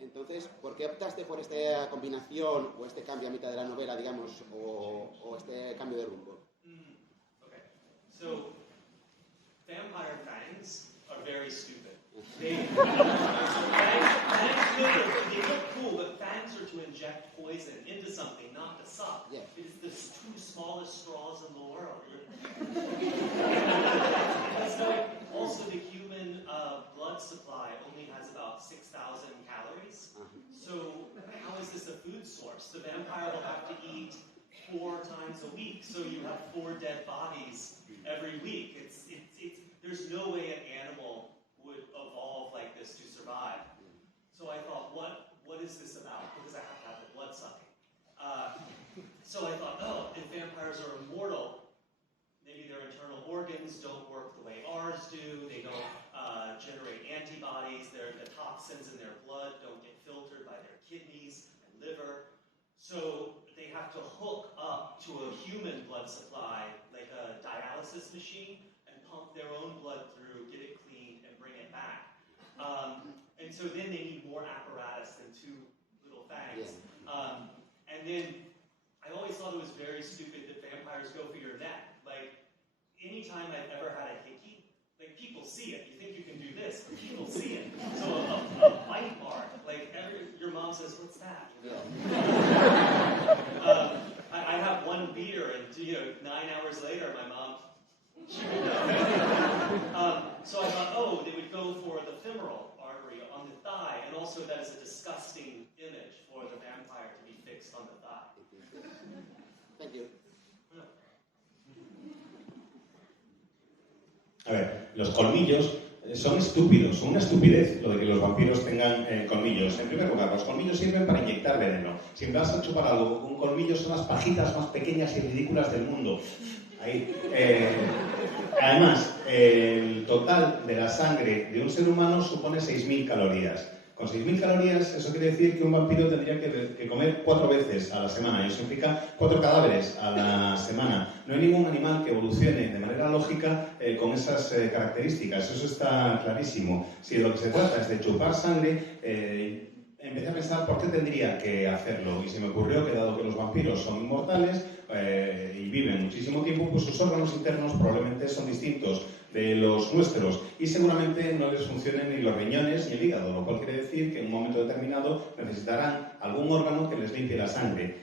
Entonces, ¿por qué optaste por esta combinación o este cambio a mitad de la novela, digamos, o este cambio de rumbo? Okay, so vampire fangs are very stupid. Fangs look cool, but fangs are to inject poison into something, not to suck. Yeah. It's the two smallest straws in the world. So also, the human blood supply only has about 6,000 calories. So how is this a food source? The vampire will have to eat 4 times a week, so you have 4 dead bodies every week. There's no way an animal would evolve like this to survive. So I thought, what is this about? Because I have to have the blood sucking. So I thought, oh, if vampires are immortal, maybe their internal organs don't work the way ours do. They don't generate antibodies. The toxins in their blood don't get filtered by their kidneys and liver. So they have to hook up to a human blood supply, like a dialysis machine, and pump their own blood through, get it cleaned, and bring it back. And so then they need more apparatus than 2 little fangs. And then I always thought it was very stupid that vampires go for your neck. Like, anytime I've ever had a hickey, like, people see it. You think you can do this, but people see it. So a bite mark, like, your mom says, what's that? I have one beer, and 9 hours later, my mom, she would know. So I thought, oh, they would go for the femoral artery on the thigh, and also that is a disgusting image for the vampire to be fixed on the thigh. Thank you. A ver, los colmillos son estúpidos, son una estupidez lo de que los vampiros tengan colmillos. En primer lugar, los colmillos sirven para inyectar veneno. Si me vas a chupar algo con un colmillo, son las pajitas más pequeñas y ridículas del mundo. Ahí. Además, el total de la sangre de un ser humano supone 6.000 calorías. Con 6.000 calorías, eso quiere decir que un vampiro tendría que comer 4 veces a la semana. Y eso significa 4 cadáveres a la semana. No hay ningún animal que evolucione de manera lógica con esas características. Eso está clarísimo. Si de lo que se trata es de chupar sangre, empecé a pensar por qué tendría que hacerlo. Y se me ocurrió que, dado que los vampiros son inmortales y viven muchísimo tiempo, pues sus órganos internos probablemente son distintos de los nuestros y seguramente no les funcionen ni los riñones ni el hígado, lo cual quiere decir que en un momento determinado necesitarán algún órgano que les limpie la sangre.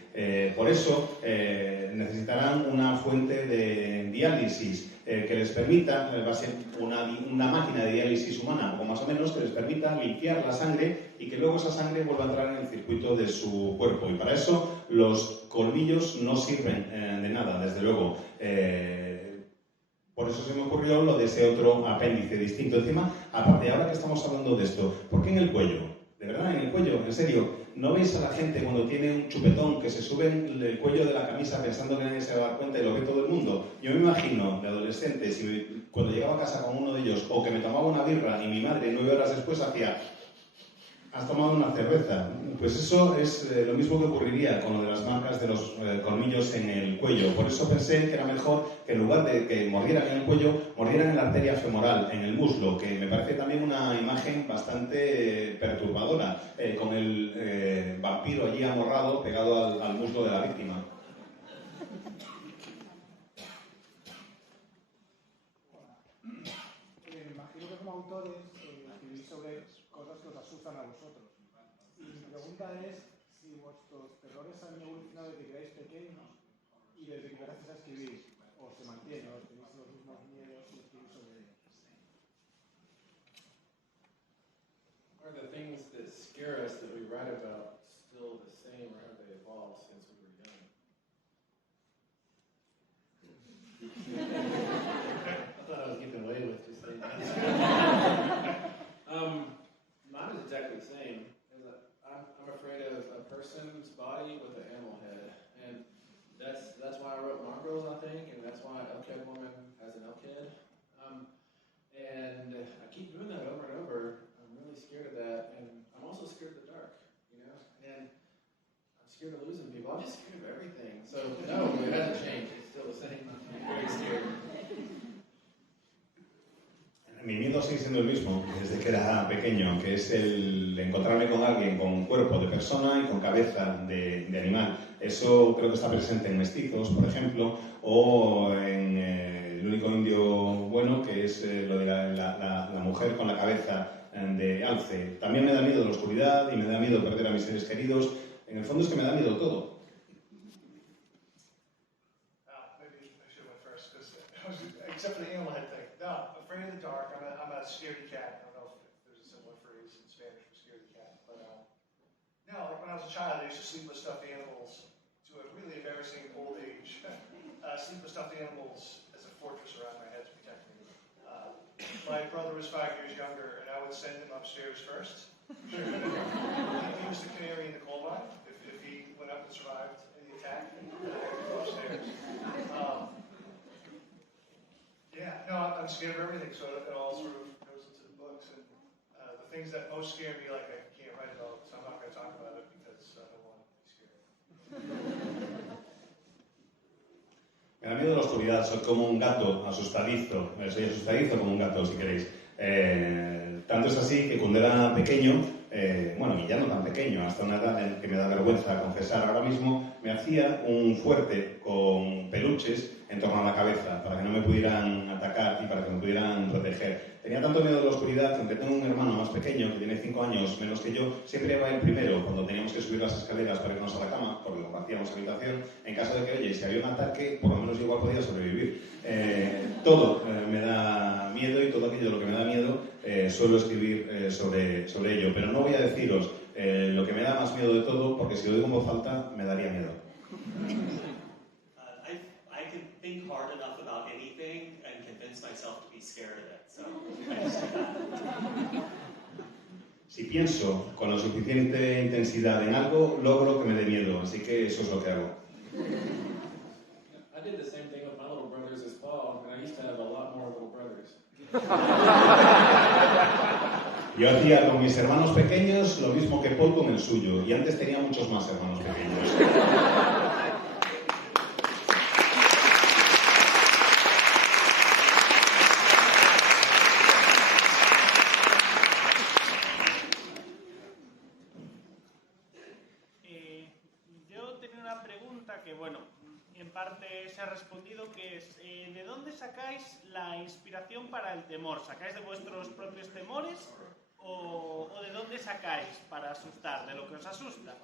Por eso necesitarán una fuente de diálisis que les permita, va a ser una máquina de diálisis humana, o más o menos, que les permita limpiar la sangre y que luego esa sangre vuelva a entrar en el circuito de su cuerpo. Y para eso los colmillos no sirven de nada, desde luego. Por eso se me ocurrió lo de ese otro apéndice distinto. Encima, aparte, ahora que estamos hablando de esto, ¿por qué en el cuello? De verdad, en el cuello, en serio. ¿No veis a la gente cuando tiene un chupetón que se sube en el cuello de la camisa pensando que nadie se va a dar cuenta y lo ve todo el mundo? Yo me imagino, de adolescente, cuando llegaba a casa con uno de ellos, o que me tomaba una birra y mi madre 9 horas después hacía... ¿Has tomado una cerveza? Pues eso es lo mismo que ocurriría con lo de las marcas de los colmillos en el cuello. Por eso pensé que era mejor que en lugar de que mordieran en el cuello, mordieran en la arteria femoral, en el muslo, que me parece también una imagen bastante perturbadora, con el vampiro allí amorrado pegado al muslo de la víctima. Imagino que como autores escribís sobre cosas que os asustan a vosotros. Y mi pregunta es si vuestros terrores han evolucionado desde que erais pequeños y desde que empezasteis a escribir, o se mantienen, o tenéis los mismos miedos y escribís sobre ellos. Are the things that scare us that we write about still the same, or have they evolved since we were young? I thought I was getting away with just saying that. Mine is exactly the same. I'm afraid of a person's body with an animal head, and that's why I wrote Mongrels, I think, and that's why Elkhead Woman has an elk head. And I keep doing that over and over. I'm really scared of that, and I'm also scared of the dark, and I'm scared of losing people. I'm just scared of everything. So no, it hasn't changed. It's still the same. I'm very scared. Mi miedo sigue siendo el mismo desde que era pequeño, que es el encontrarme con alguien con cuerpo de persona y con cabeza de animal. Eso creo que está presente en Mestizos, por ejemplo, o en El único indio bueno, que es lo de la mujer con la cabeza de alce. También me da miedo la oscuridad y me da miedo perder a mis seres queridos. En el fondo es que me da miedo todo. Maybe I should have went first, because except for the animal head thing. No, afraid of the dark. I'm a scaredy cat. I don't know if there's a similar phrase in Spanish for scaredy cat, but no, like when I was a child, I used to sleep with stuffed animals to a really embarrassing old age. Sleep with stuffed animals as a fortress around my head to protect me. My brother was 5 years younger, and I would send him upstairs first. He was the canary in the coal mine. If he went up and survived any attack, I would go upstairs. Yeah, no, I'm scared of everything, so it all sort of goes into the books. And the things that most scare me, like I can't write about, so I'm not going to talk about it because I don't want to be scared. Me da miedo la oscuridad, soy como un gato asustadizo. Soy asustadizo como un gato, si queréis. Tanto es así que cuando era pequeño, bueno, y ya no tan pequeño, hasta una edad en que me da vergüenza confesar ahora mismo, me hacía un fuerte con peluches en torno a la cabeza para que no me pudieran atacar y para que me pudieran proteger. Tenía tanto miedo de la oscuridad que aunque tengo un hermano más pequeño que tiene 5 años menos que yo, siempre iba el primero cuando teníamos que subir las escaleras para irnos a la cama, porque compartíamos habitación, en caso de que, oye, si había un ataque, por lo menos igual podía sobrevivir. Todo me da miedo y todo aquello de lo que me da miedo suelo escribir sobre ello, pero no voy a deciros lo que me da más miedo de todo, porque si lo digo en voz alta me daría miedo. I can think hard enough about anything and convince myself to be scared of it. So Si pienso con la suficiente intensidad en algo, logro que me dé miedo, así que eso es lo que hago. I did the same thing with my little brothers as Paul, and I used to have a lot more little brothers. Yo hacía con mis hermanos pequeños lo mismo que Paul con el suyo, y antes tenía muchos más hermanos pequeños. Yo tenía una pregunta que, bueno, en parte se ha respondido, que es, ¿de dónde sacáis la inspiración para el temor? ¿Sacáis de vuestros propios temores o de dónde sacáis para asustar, de lo que os asusta?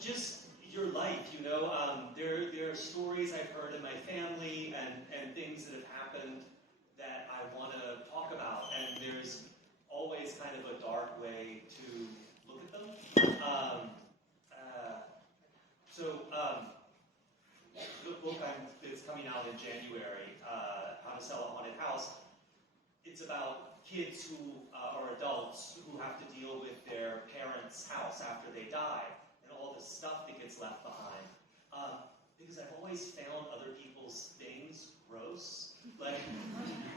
Just your life, you know. There are stories I've heard in my family and things that have happened that I want to talk about, and there's always kind of a dark way to look at them. The book that's coming out in January, How to Sell a Haunted House, it's about kids who are adults who have to deal with their parents' house after they die and all the stuff that gets left behind. Because I've always found other people's things gross. When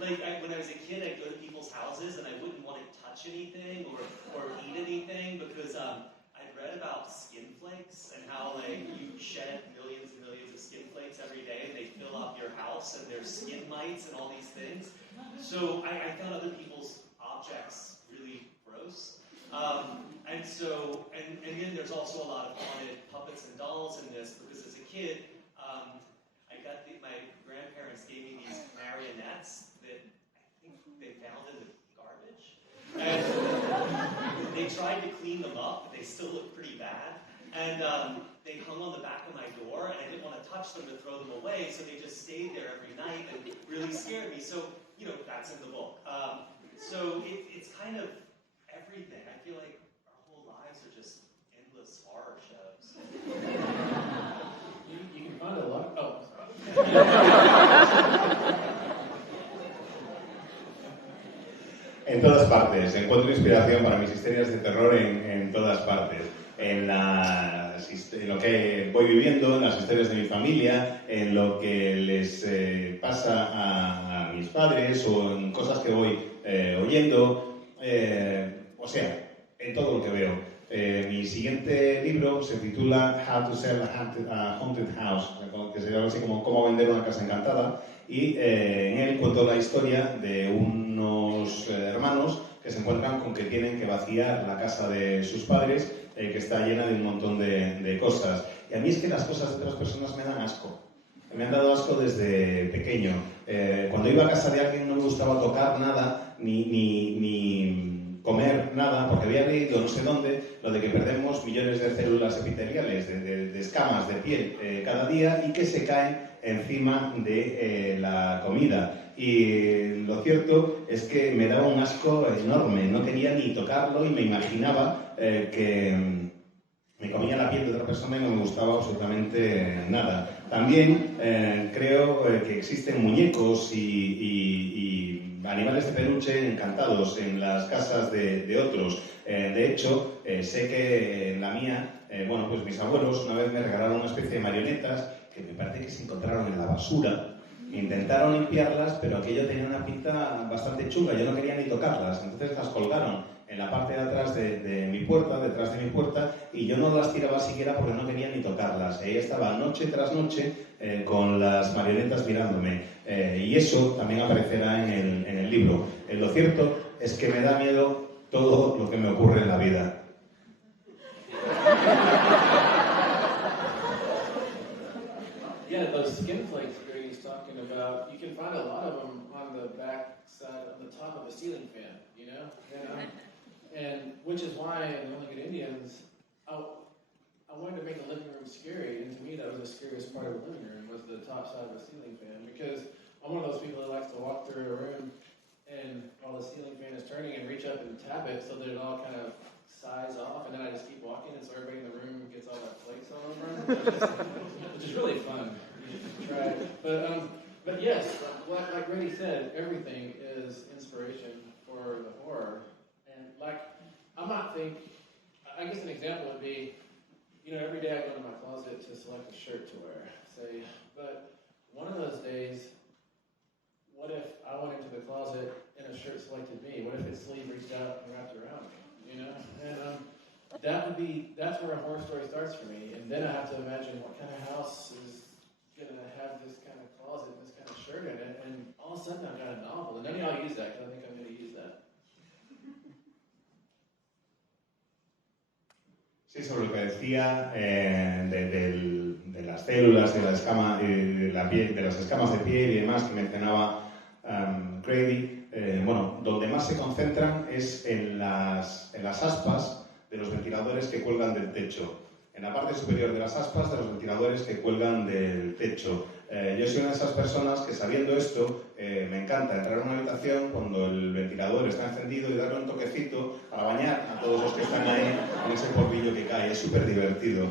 I was a kid, I'd go to people's houses and I wouldn't want to touch anything or eat anything because I'd read about skin flakes and how you shed millions and millions of skin flakes every day and they fill up your house and there's skin mites and all these things. So I found other people's objects really gross. And then there's also a lot of haunted puppets and dolls in this because as a kid, my grandparents gave me these marionettes that I think they found in the garbage. And they tried to clean them up, but they still look pretty bad. And they hung on the back of my door, and I didn't want to touch them to throw them away, so they just stayed there every night and really scared me. So, that's in the book. So it's kind of everything. I feel like our whole lives are just endless horror shows. You can find a lot. Oh. En todas partes. Encuentro inspiración para mis historias de terror en todas partes. En lo que voy viviendo, en las historias de mi familia, en lo que les pasa a mis padres o en cosas que voy oyendo. o sea, en todo lo que veo. Mi siguiente libro se titula How to Sell a Haunted House, que sería algo así como Cómo vender una casa encantada, y en él cuento la historia de unos hermanos que se encuentran con que tienen que vaciar la casa de sus padres, que está llena de un montón de cosas. Y a mí es que las cosas de otras personas me dan asco. Me han dado asco desde pequeño. Cuando iba a casa de alguien no me gustaba tocar nada, ni comer nada, porque había leído no sé dónde lo de que perdemos millones de células epiteliales, de escamas de piel cada día y que se caen encima de la comida. Y lo cierto es que me daba un asco enorme, no quería ni tocarlo y me imaginaba que me comía la piel de otra persona y no me gustaba absolutamente nada. También creo que existen muñecos y animales de peluche encantados en las casas de otros. De hecho, sé que en la mía, bueno, pues mis abuelos una vez me regalaron una especie de marionetas que me parece que se encontraron en la basura. Intentaron limpiarlas, pero aquello tenía una pinta bastante chunga, yo no quería ni tocarlas, entonces las colgaron en la parte de atrás de mi puerta, detrás de mi puerta, y yo no las tiraba siquiera porque no quería ni tocarlas. Ahí estaba noche tras noche con las marionetas mirándome. Y eso también aparecerá en el libro. Lo cierto es que me da miedo todo lo que me ocurre en la vida. Yeah, those skin flakes Grady's talking about, you can find a lot of them on the back side, on the top of a ceiling fan, you know? And which is why in Only Good Indians, I wanted to make the living room scary, and to me that was the scariest part of the living room, was the top side of a ceiling fan, because I'm one of those people that likes to walk through a room and while the ceiling fan is turning and reach up and tap it so that it all kind of size off, and then I just keep walking, and so everybody in the room gets all that flakes all over them, which is really fun. You should try it. But yes, like Grady said, everything is inspiration for the horror. And like, I guess an example would be, you know, every day I go to my closet to select a shirt to wear, say, but one of those days, what if I went into the closet and a shirt selected me? What if its sleeve reached out and wrapped around me, you know? And that's where a horror story starts for me. And then I have to imagine what kind of house is going to have this kind of closet, this kind of shirt in it, and all of a sudden I've got a novel. And none of y'all use that, because I think I'm going to use that. Sí, sobre lo que decía de las células, de la escama, de la piel, de las escamas de piel y demás que mencionaba Grady, bueno, donde más se concentran es en las aspas de los ventiladores que cuelgan del techo. En la parte superior de las aspas de los ventiladores que cuelgan del techo. Yo soy una de esas personas que, sabiendo esto, me encanta entrar en una habitación cuando el ventilador está encendido y darle un toquecito para bañar a todos los que están ahí en ese polvillo que cae. Es súper divertido.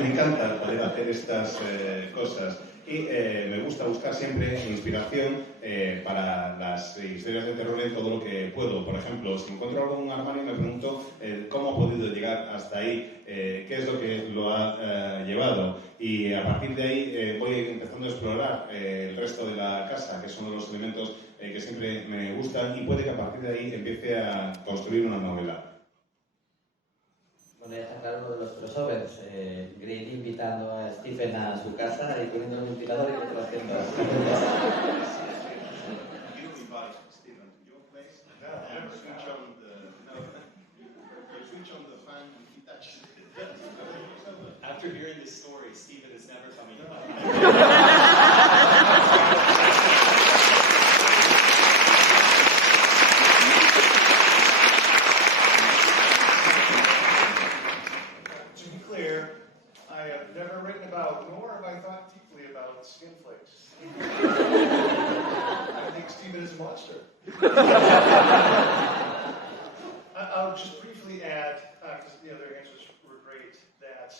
Me encanta poder hacer estas cosas. Y me gusta buscar siempre inspiración para las historias de terror en todo lo que puedo. Por ejemplo, si encuentro algo en un armario me pregunto cómo ha podido llegar hasta ahí, qué es lo que lo ha llevado. Y a partir de ahí voy empezando a explorar el resto de la casa, que son los elementos que siempre me gustan, y puede que a partir de ahí empiece a construir una novela. Bueno, ya está claro lo de los crossovers. Grady invitando a Stephen a su casa y poniendo el ventilador y otro haciendo After hearing this story, Stephen is never coming to my house. To be clear, I have never written about, nor have I thought deeply about skin flakes. I think Stephen is a monster. I'll just briefly add, because the other answers were great, that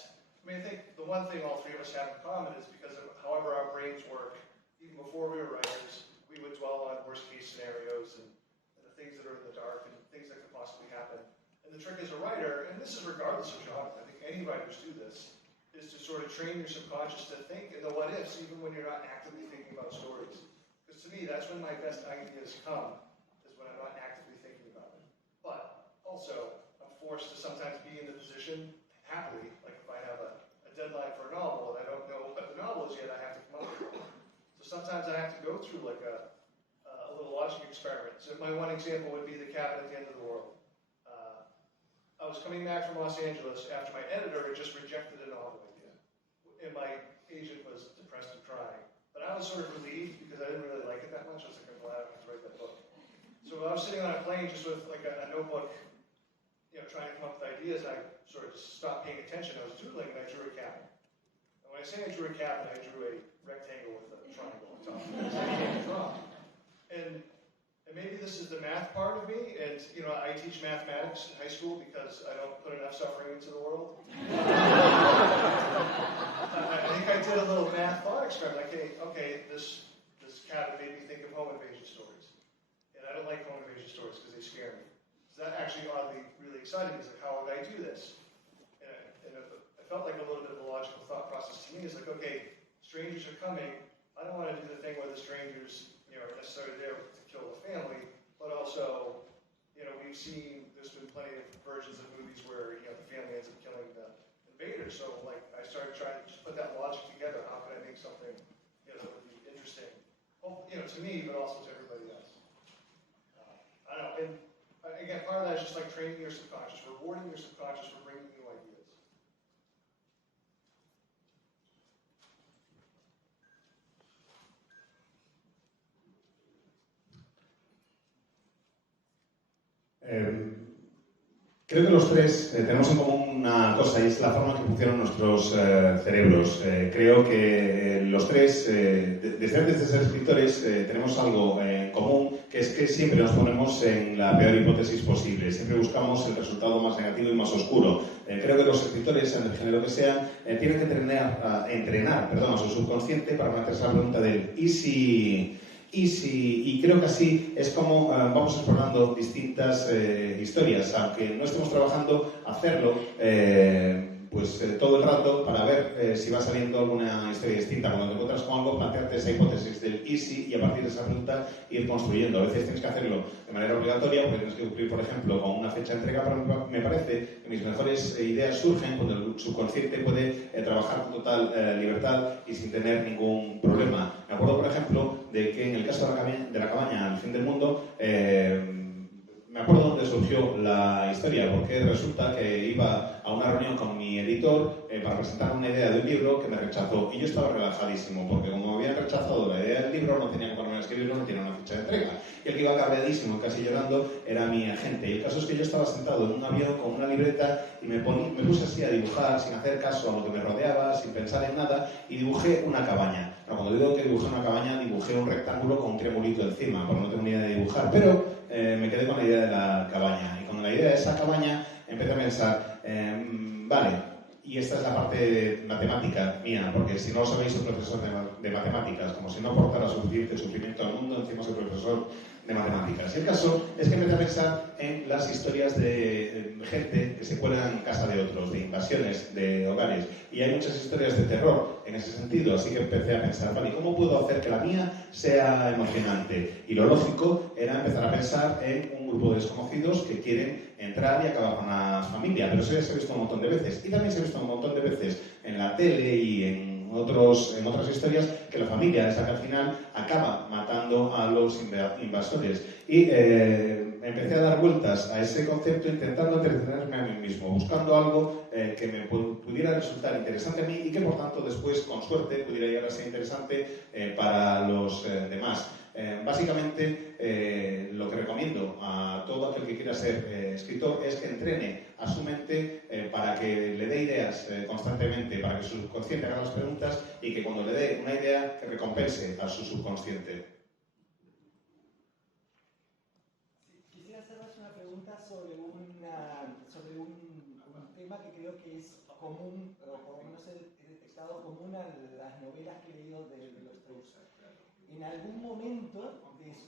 I think the one thing all three of us have in common is because of however our brains work, even before we were writers, we would dwell on worst case scenarios and the things that are in the dark and things that could possibly happen. And the trick as a writer, and this is regardless of genre, I think any writers do this, is to sort of train your subconscious to think in the what ifs even when you're not actively thinking about stories. Because to me, that's when my best ideas come, is when I'm not actively thinking about it. But also, I'm forced to sometimes be in the position, happily, like if I have a deadline for a novel and I don't know what the novel is yet, I have to come up with it. So sometimes I have to go through like a little logic experiment. So my one example would be The Cabin at the End of the World. I was coming back from Los Angeles after my editor had just rejected a novel idea. And my agent was depressed and crying. But I was sort of relieved because I didn't really like it that much. I was like, I'm glad I don't have to write that book. So I was sitting on a plane just with like a notebook, you know, trying to come up with ideas. I sort of just stopped paying attention. I was doodling and I drew a cabin. And when I say I drew a cabin, I drew a rectangle with a triangle on top. And maybe this is the math part of me, and you know, I teach mathematics in high school because I don't put enough suffering into the world. I think I did a little math thought experiment, like, hey, okay, this cabin made me think of home invasion stories. And I don't like home invasion stories because they scare me. So that actually oddly really excited me. It's like, how would I do this? And it felt like a little bit of a logical thought process to me. It's like, okay, strangers are coming. I don't want to do the thing where the strangers, you know, are necessarily there to kill the family, but also, you know, we've seen, there's been plenty of versions of movies where, you know, the family ends up killing the invaders. So, like, I started trying to just put that logic together. How can I make something, you know, that would be interesting, you know, to me, but also to everybody else. I don't know, and again, part of that is just like training your subconscious, rewarding your subconscious for bringing new ideas. Creo que los tres tenemos en común una cosa y es la forma en que funcionan nuestros cerebros. Creo que los tres, desde antes de ser escritores, tenemos algo en común, que es que siempre nos ponemos en la peor hipótesis posible. Siempre buscamos el resultado más negativo y más oscuro. Creo que los escritores, sean del género que sean, tienen que entrenar a su subconsciente para plantearse la pregunta del ¿y si...? Y creo que así es como vamos explorando distintas historias, aunque no estemos trabajando, hacerlo todo el rato para ver si va saliendo alguna historia distinta. Cuando te encuentras con algo, plantearte esa hipótesis del easy y a partir de esa pregunta ir construyendo. A veces tienes que hacerlo de manera obligatoria porque tienes que cumplir, por ejemplo, con una fecha de entrega, pero me parece que mis mejores ideas surgen cuando el subconsciente puede trabajar con total libertad y sin tener ningún problema. Me acuerdo, por ejemplo, de que en el caso de la cabaña al fin del mundo, me acuerdo dónde surgió la historia, porque resulta que iba a una reunión con mi editor para presentar una idea de un libro que me rechazó. Y yo estaba relajadísimo, porque como me habían rechazado la idea del libro, no tenía que ponerme a escribirlo, no tenía una fecha de entrega. Y el que iba cabreadísimo, casi llorando, era mi agente. Y el caso es que yo estaba sentado en un avión con una libreta y me puse así a dibujar, sin hacer caso a lo que me rodeaba, sin pensar en nada, y dibujé una cabaña. Pero cuando digo que dibujé una cabaña, dibujé un rectángulo con un triangulito encima, porque no tengo ni idea de dibujar. Pero me quedé con la idea de la cabaña. Y con la idea de esa cabaña empecé a pensar, vale, y esta es la parte matemática mía, porque si no lo sabéis, soy profesor de matemáticas, como si no aportara suficiente sufrimiento al mundo, encima soy profesor de matemáticas. Y el caso es que empecé a pensar en las historias de gente que se cuela en casa de otros, de invasiones de hogares. Y hay muchas historias de terror en ese sentido, así que empecé a pensar, vale, ¿cómo puedo hacer que la mía sea emocionante? Y lo lógico era empezar a pensar en un grupo de desconocidos que quieren entrar y acabar con una familia. Pero eso ya se ha visto un montón de veces. Y también se ha visto un montón de veces en la tele y en otras historias, que la familia es la que al final acaba matando a los invasores. Y empecé a dar vueltas a ese concepto intentando entretenerme a mí mismo, buscando algo que me pudiera resultar interesante a mí y que por tanto después, con suerte, pudiera llegar a ser interesante para los demás. Básicamente, lo que recomiendo a todo aquel que quiera ser escritor es que entrene a su mente para que le dé ideas constantemente, para que su subconsciente haga las preguntas y que cuando le dé una idea, que recompense a su subconsciente. Quisiera hacerles una pregunta sobre un tema que creo que es común, o por lo menos he detectado común a las novelas que he leído de los tres. En algún momento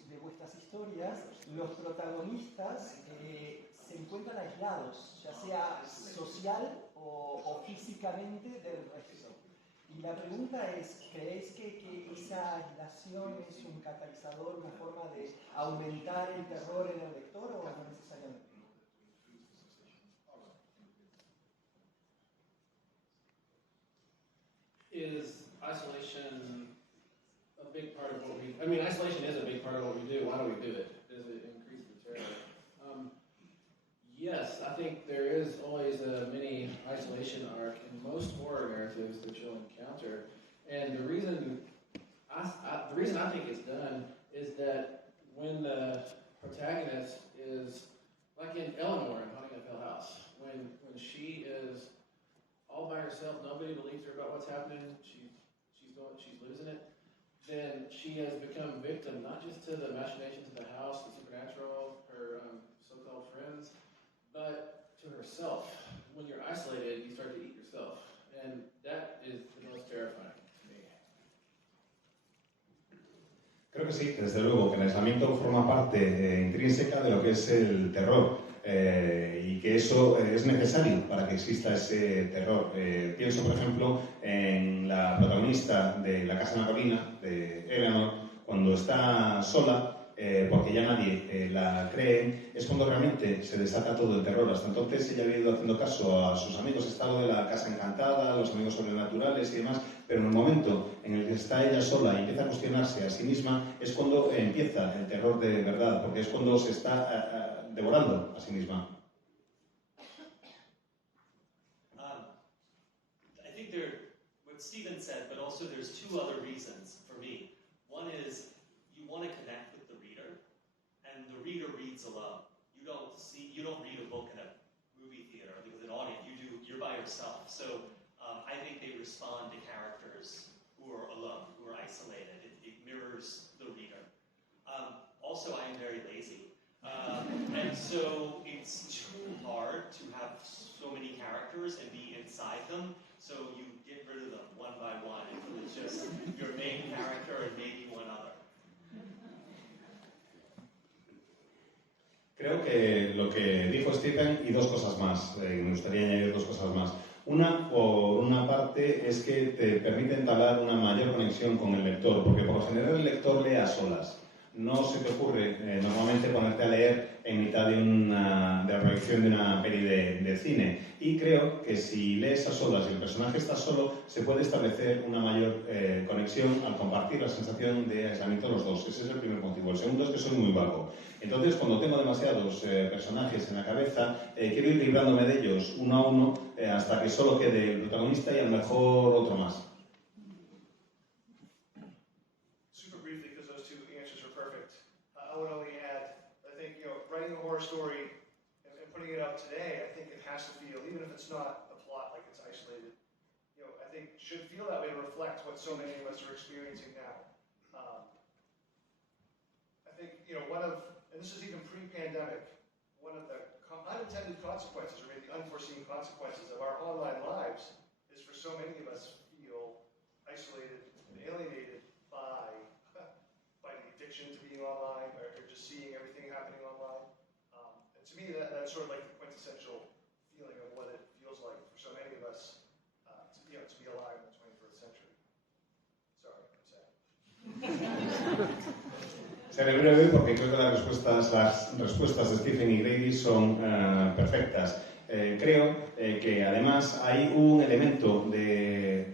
de vuestras historias, los protagonistas se encuentran aislados, ya sea social o físicamente del resto. Y la pregunta es, ¿creéis que esa aislación es un catalizador, una forma de aumentar el terror en el lector o no necesariamente? is isolation a big part of what we... I mean, isolation is a big part of what we do. Why do we do it? Does it increase the terror? Yes, I think there is always a mini isolation arc in most horror narratives that you'll encounter. And the reason I think it's done is that when the protagonist is, like in Eleanor in Haunting of Hill House, when she is all by herself, nobody believes her about what's happening, she's losing it, then she has become victim not just to the machinations of the house, the supernatural, her so-called friends, but to herself. When you're isolated, you start to eat yourself. And that is the most terrifying to me. Creo que sí, desde luego, que el aislamiento forma parte intrínseca de lo que es el terror. Y que eso es necesario para que exista ese terror. Pienso, por ejemplo, en la protagonista de La Casa en la Colina, de Eleanor, cuando está sola, porque ya nadie la cree, es cuando realmente se desata todo el terror. Hasta entonces ella había ido haciendo caso a sus amigos, está lo de la casa encantada, los amigos sobrenaturales y demás, pero en el momento en el que está ella sola y empieza a cuestionarse a sí misma, es cuando empieza el terror de verdad, porque es cuando se está devorando a sí misma. I think what Stephen said, but also there's two other reasons for me. One is you want to connect with the reader, and the reader reads alone. You don't read a book in a movie theater with an audience. You're by yourself. So I think they respond to characters who are alone, who are isolated. It mirrors the reader. Also, I am very lazy. And so it's too hard to have so many characters and be inside them, so you get rid of them one by one. It's just your main character and maybe one other. Creo que lo que dijo Stephen y dos cosas más, me gustaría añadir dos cosas más. Una, por una parte, es que te permite entablar una mayor conexión con el lector, porque por lo general el lector lee a solas. No se te ocurre normalmente ponerte a leer en mitad de la proyección de una peli de cine. Y creo que si lees a solas y el personaje está solo, se puede establecer una mayor conexión al compartir la sensación de aislamiento de los dos. Ese es el primer motivo. El segundo es que soy muy vago. Entonces, cuando tengo demasiados personajes en la cabeza, quiero ir librándome de ellos uno a uno hasta que solo quede el protagonista y a lo mejor otro más. I would only add, I think, writing a horror story and putting it out today, I think it has to feel, even if it's not a plot like it's isolated, I think should feel that way to reflect what so many of us are experiencing now. I think, and this is even pre-pandemic, one of the unintended consequences, or maybe unforeseen consequences of our online lives is for so many of us feel isolated and alienated by the addiction to being online, or just seeing everything happening online. And to me, that's sort of like the quintessential feeling of what it feels like for so many of us to be alive in the 21st century. Sorry, I'm sad. Seré breve porque creo que las respuestas de Stephen y Grady son perfectas. Creo que además hay un elemento de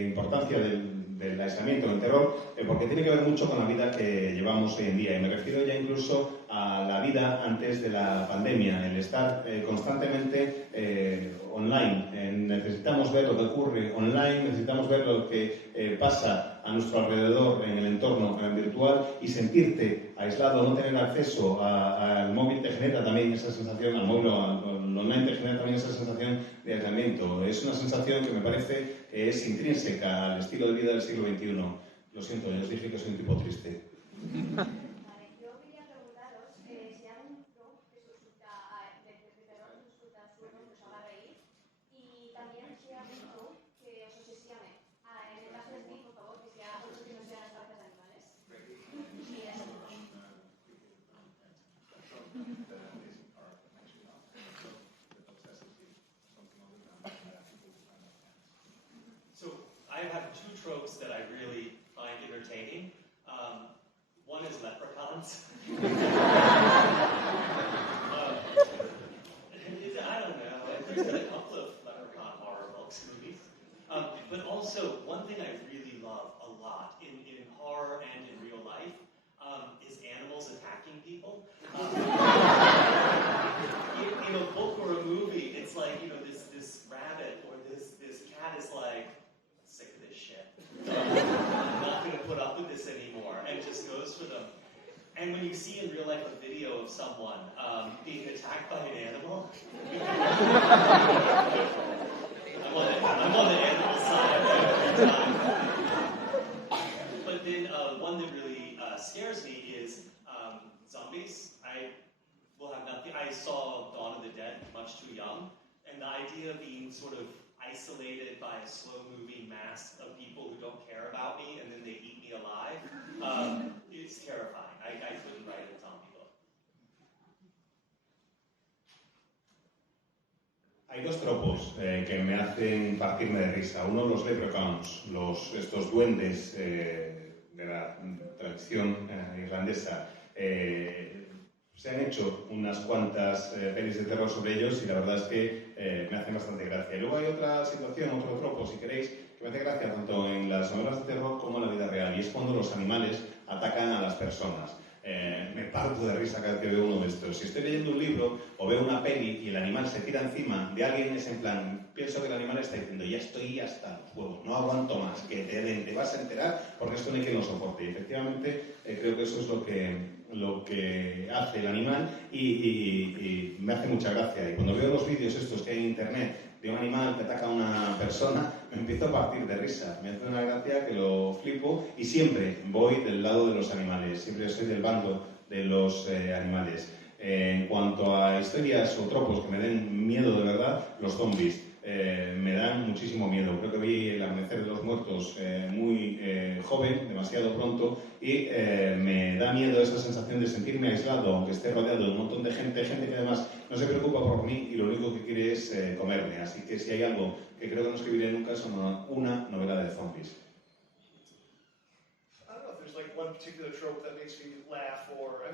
importancia del aislamiento, del terror, porque tiene que ver mucho con la vida que llevamos hoy en día. Y me refiero ya incluso a la vida antes de la pandemia, el estar constantemente online. Necesitamos ver lo que ocurre online, necesitamos ver lo que pasa a nuestro alrededor en el entorno virtual, y sentirte aislado, no tener acceso al móvil te genera también esa sensación, al móvil o al online te genera también esa sensación de aislamiento. Es una sensación que me parece que es intrínseca al estilo de vida del siglo XXI. Lo siento, ya os dije que soy un tipo triste. Vale, yo quería preguntaros si hay un trope que se resulta de terror, que resulta absurdo, que os haga reír, y también si hay un trope que os obsesione. En el caso de Steve, por favor, que sea otro que no sean las cabezas de animales. Y eso. So I have two tropes that I really find entertaining. One is leprechauns. I don't know. There's been a couple of leprechaun horror books, movies. But also also, one thing I really love a lot in horror and in real life is animals attacking people. In a book or a movie, it's like, this rabbit or this cat is like, I'm sick of this shit. I'm not going to put up with this anymore, and just goes for them. And when you see in real life a video of someone being attacked by an animal, I'm on the animal side every time. But then one that really scares me is zombies. I will have nothing. I saw Dawn of the Dead much too young, and the idea of being sort of isolated by a slow-moving mass of people who don't care about me and then they eat me alive, it's terrifying. I couldn't write a zombie book. Hay dos tropos que me hacen partirme de risa. Uno, los leprechauns, estos duendes de la tradición irlandesa. Se han hecho unas cuantas pelis de terror sobre ellos y la verdad es que me hacen bastante gracia. Y luego hay otra situación, otro tropo, si queréis, que me hace gracia tanto en las novelas de terror como en la vida real, y es cuando los animales atacan a las personas. Me parto de risa cada vez que veo uno de estos. Si estoy leyendo un libro o veo una peli y el animal se tira encima de alguien, es en plan, pienso que el animal está diciendo, ya estoy hasta los huevos, no aguanto más, que te vas a enterar porque esto no hay quien lo soporte. Y efectivamente creo que eso es lo que hace el animal y me hace mucha gracia. Y cuando veo los vídeos estos que hay en internet de un animal que ataca a una persona, me empiezo a partir de risa. Me hace una gracia que lo flipo y siempre voy del lado de los animales, siempre soy del bando de los animales. En cuanto a historias o tropos que me den miedo de verdad, los zombies. Me dan muchísimo miedo. Creo que vi El Amanecer de los Muertos muy joven, demasiado pronto, y me da miedo esa sensación de sentirme aislado, aunque esté rodeado de un montón de gente que además no se preocupa por mí y lo único que quiere es comerme. Así que si hay algo que creo que no escribiré nunca es una novela de zombies. I don't know if there's like one particular trope that makes me laugh or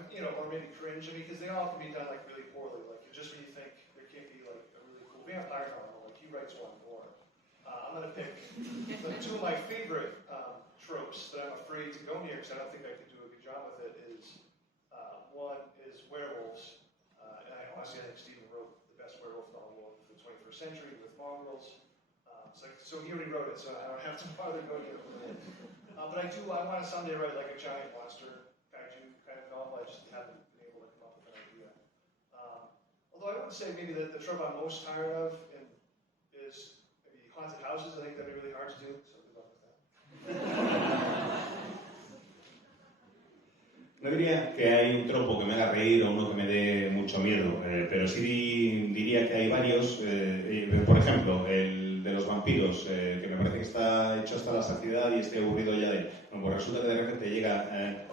maybe cringe. I mean, because they all can be done like really poorly. Like just when you think there can't be like a really cool vampire novel. Writes one more. I'm going to pick two of my favorite tropes that I'm afraid to go near because I don't think I could do a good job with it. One is werewolves, and I honestly think Stephen wrote the best werewolf novel of the 21st century with mongrels. So he already wrote it, so I don't have to bother going near it. But I want to someday write like a giant monster kaiju kind of novel. I just haven't been able to come up with an idea. Although I would say maybe the trope I'm most tired of is maybe haunted houses. I think that'd be really hard to do, so good luck with that. No diría que hay un tropo que me haga reír o uno que me dé mucho miedo, pero sí diría que hay varios. Por ejemplo, el de los vampiros, que me parece que está hecho hasta la saciedad y estoy aburrido ya de él. Bueno, pues resulta que de repente llega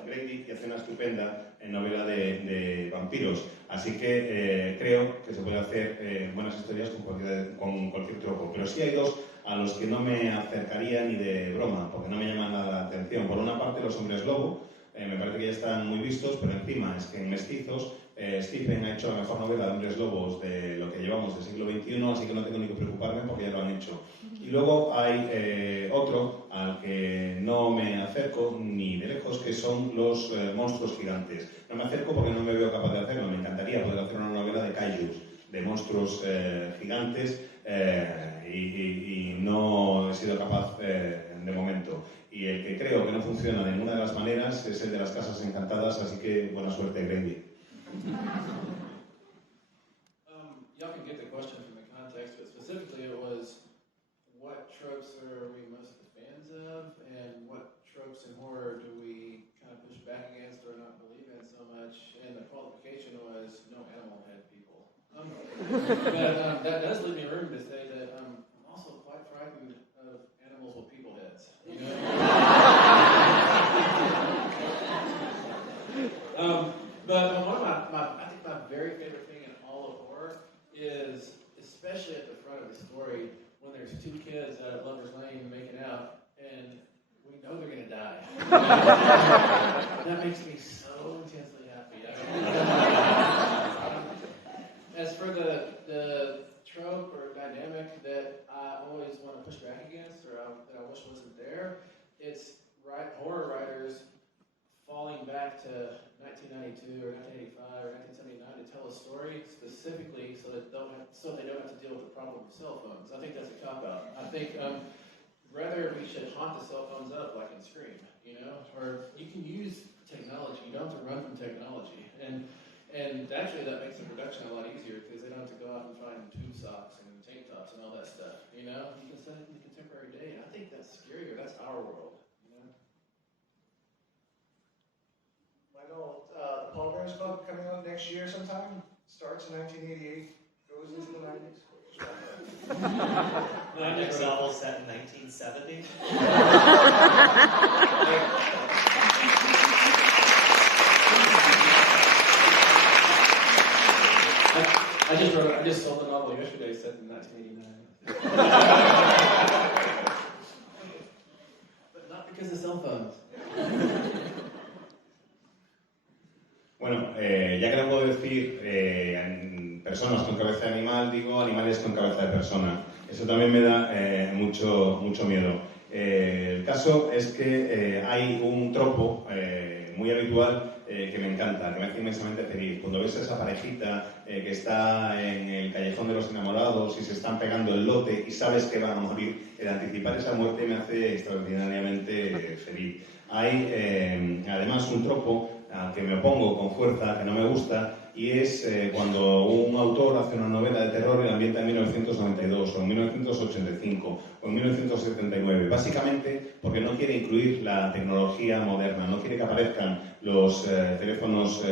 Grady y hace una estupenda novela de vampiros. Así que creo que se puede hacer buenas historias con cualquier tropo. Pero sí hay dos a los que no me acercaría ni de broma, porque no me llaman nada la atención. Por una parte, los hombres lobo. Me parece que ya están muy vistos, pero encima es que en Mestizos Stephen ha hecho la mejor novela de hombres lobos de lo que llevamos del siglo XXI, así que no tengo ni que preocuparme porque ya lo han hecho. Y luego hay otro al que no me acerco ni de lejos, que son los monstruos gigantes. No me acerco porque no me veo capaz de hacerlo. Me encantaría poder hacer una novela de kaijus, de monstruos gigantes, y no he sido capaz de momento. Y el que creo que no funciona de ninguna de las maneras es el de las casas encantadas, así que buena suerte, Grady. Y'all can get the question from the context, but specifically it was what tropes are we most fans of, and what tropes in horror do we kind of push back against or not believe in so much, and the qualification was no animal head people. But that does leave me room to say that I'm also quite frightened of animals with people heads. You know? But one of I think my very favorite thing in all of horror is, especially at the front of the story, when there's two kids out of Lover's Lane making out, and we know they're going to die. That makes me so intensely happy. As for the trope or dynamic that I always want to push back against, or that I wish English wasn't there. It's horror writers falling back to 1992 or 1985 or 1979 to tell a story specifically so they don't have to deal with the problem of cell phones. I think that's a cop-out. I think rather we should haunt the cell phones up like in Scream, or you can use technology. You don't have to run from technology. And actually that makes the production a lot easier because they don't have to go out and find tube socks and tank tops and all that stuff. You can set it in the contemporary day, and I think that's scarier. That's our world. I know the Paul Bear's book coming out next year sometime. Starts in 1988, goes into the 90s. My next novel set in 1970. I just sold a novel yesterday set in 1989. But not because of cell phones. Bueno, ya que no puedo decir personas con cabeza de animal, digo animales con cabeza de persona. Eso también me da mucho miedo. El caso es que hay un tropo muy habitual que me encanta, que me hace inmensamente feliz. Cuando ves a esa parejita que está en el callejón de los enamorados y se están pegando el lote y sabes que van a morir, el anticipar esa muerte me hace extraordinariamente feliz. Hay además un tropo al que me opongo con fuerza, que no me gusta, y es cuando un autor hace una novela de terror y la ambienta en 1992 o en 1985 o en 1979, básicamente porque no quiere incluir la tecnología moderna, no quiere que aparezcan los teléfonos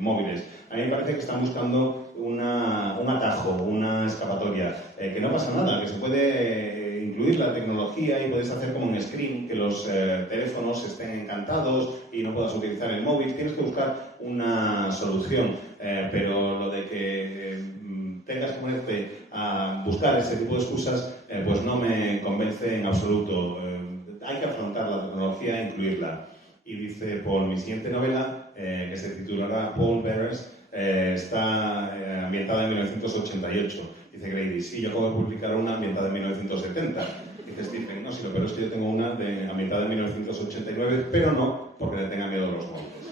móviles. A mí me parece que están buscando un atajo, una escapatoria, que no pasa nada, que se puede incluir la tecnología y puedes hacer como en Scream, que los teléfonos estén encantados y no puedas utilizar el móvil. Tienes que buscar una solución, pero lo de que tengas que ponerte a buscar ese tipo de excusas, pues no me convence en absoluto. Hay que afrontar la tecnología e incluirla. Y dice Paul, mi siguiente novela, que se titulará Paul Bearers, está ambientada en 1988. Dice Grady, sí, yo acabo de publicar una ambientada en 1970. Dice Stephen, no, sí, pero es que yo tengo una ambientada en 1989, pero no porque le tenga miedo a los montes.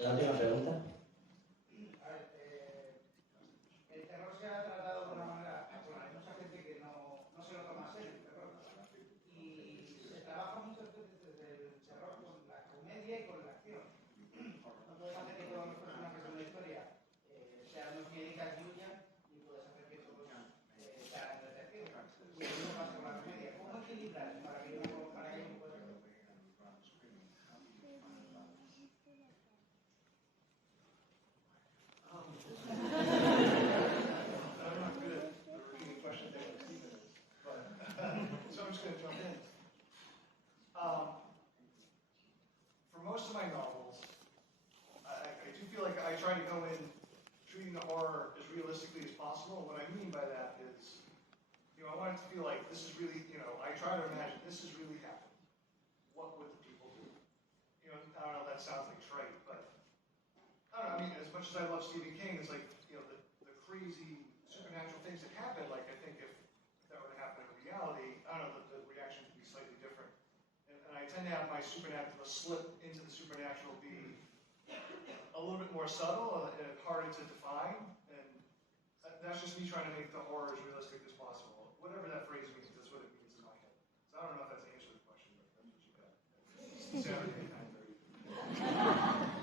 La última pregunta. El terror se ha tratado de una manera, bueno, hay mucha gente que no se lo toma en serio, el terror. Y se trabaja muchas veces desde el terror con la comedia y con la acción. No puedes hacer que todos los personajes de una historia sean unos miedicas y huyan, y puedes hacer que todos sean entretenidos. Y eso no pasa con la comedia. ¿Cómo equilibrar para que uno pueda hacer? For most of my novels, I do feel like I try to go in treating the horror as realistically as possible. What I mean by that is, I want it to feel like this is really, I try to imagine this is really happening. What would the people do? I don't know if that sounds like trite, but I don't know, as much as I love Stephen King, it's like, the crazy supernatural things that happen, like I think if that were to happen in reality, I don't know, the reaction would be slightly different. And I tend to have my supernatural slip into the supernatural be a little bit more subtle and harder to define. And that's just me trying to make the horror as realistic as possible. Whatever that phrase means, that's what it means in my head. So I don't know if that's the answer to the question, but that's what you got. Saturday, 9:30.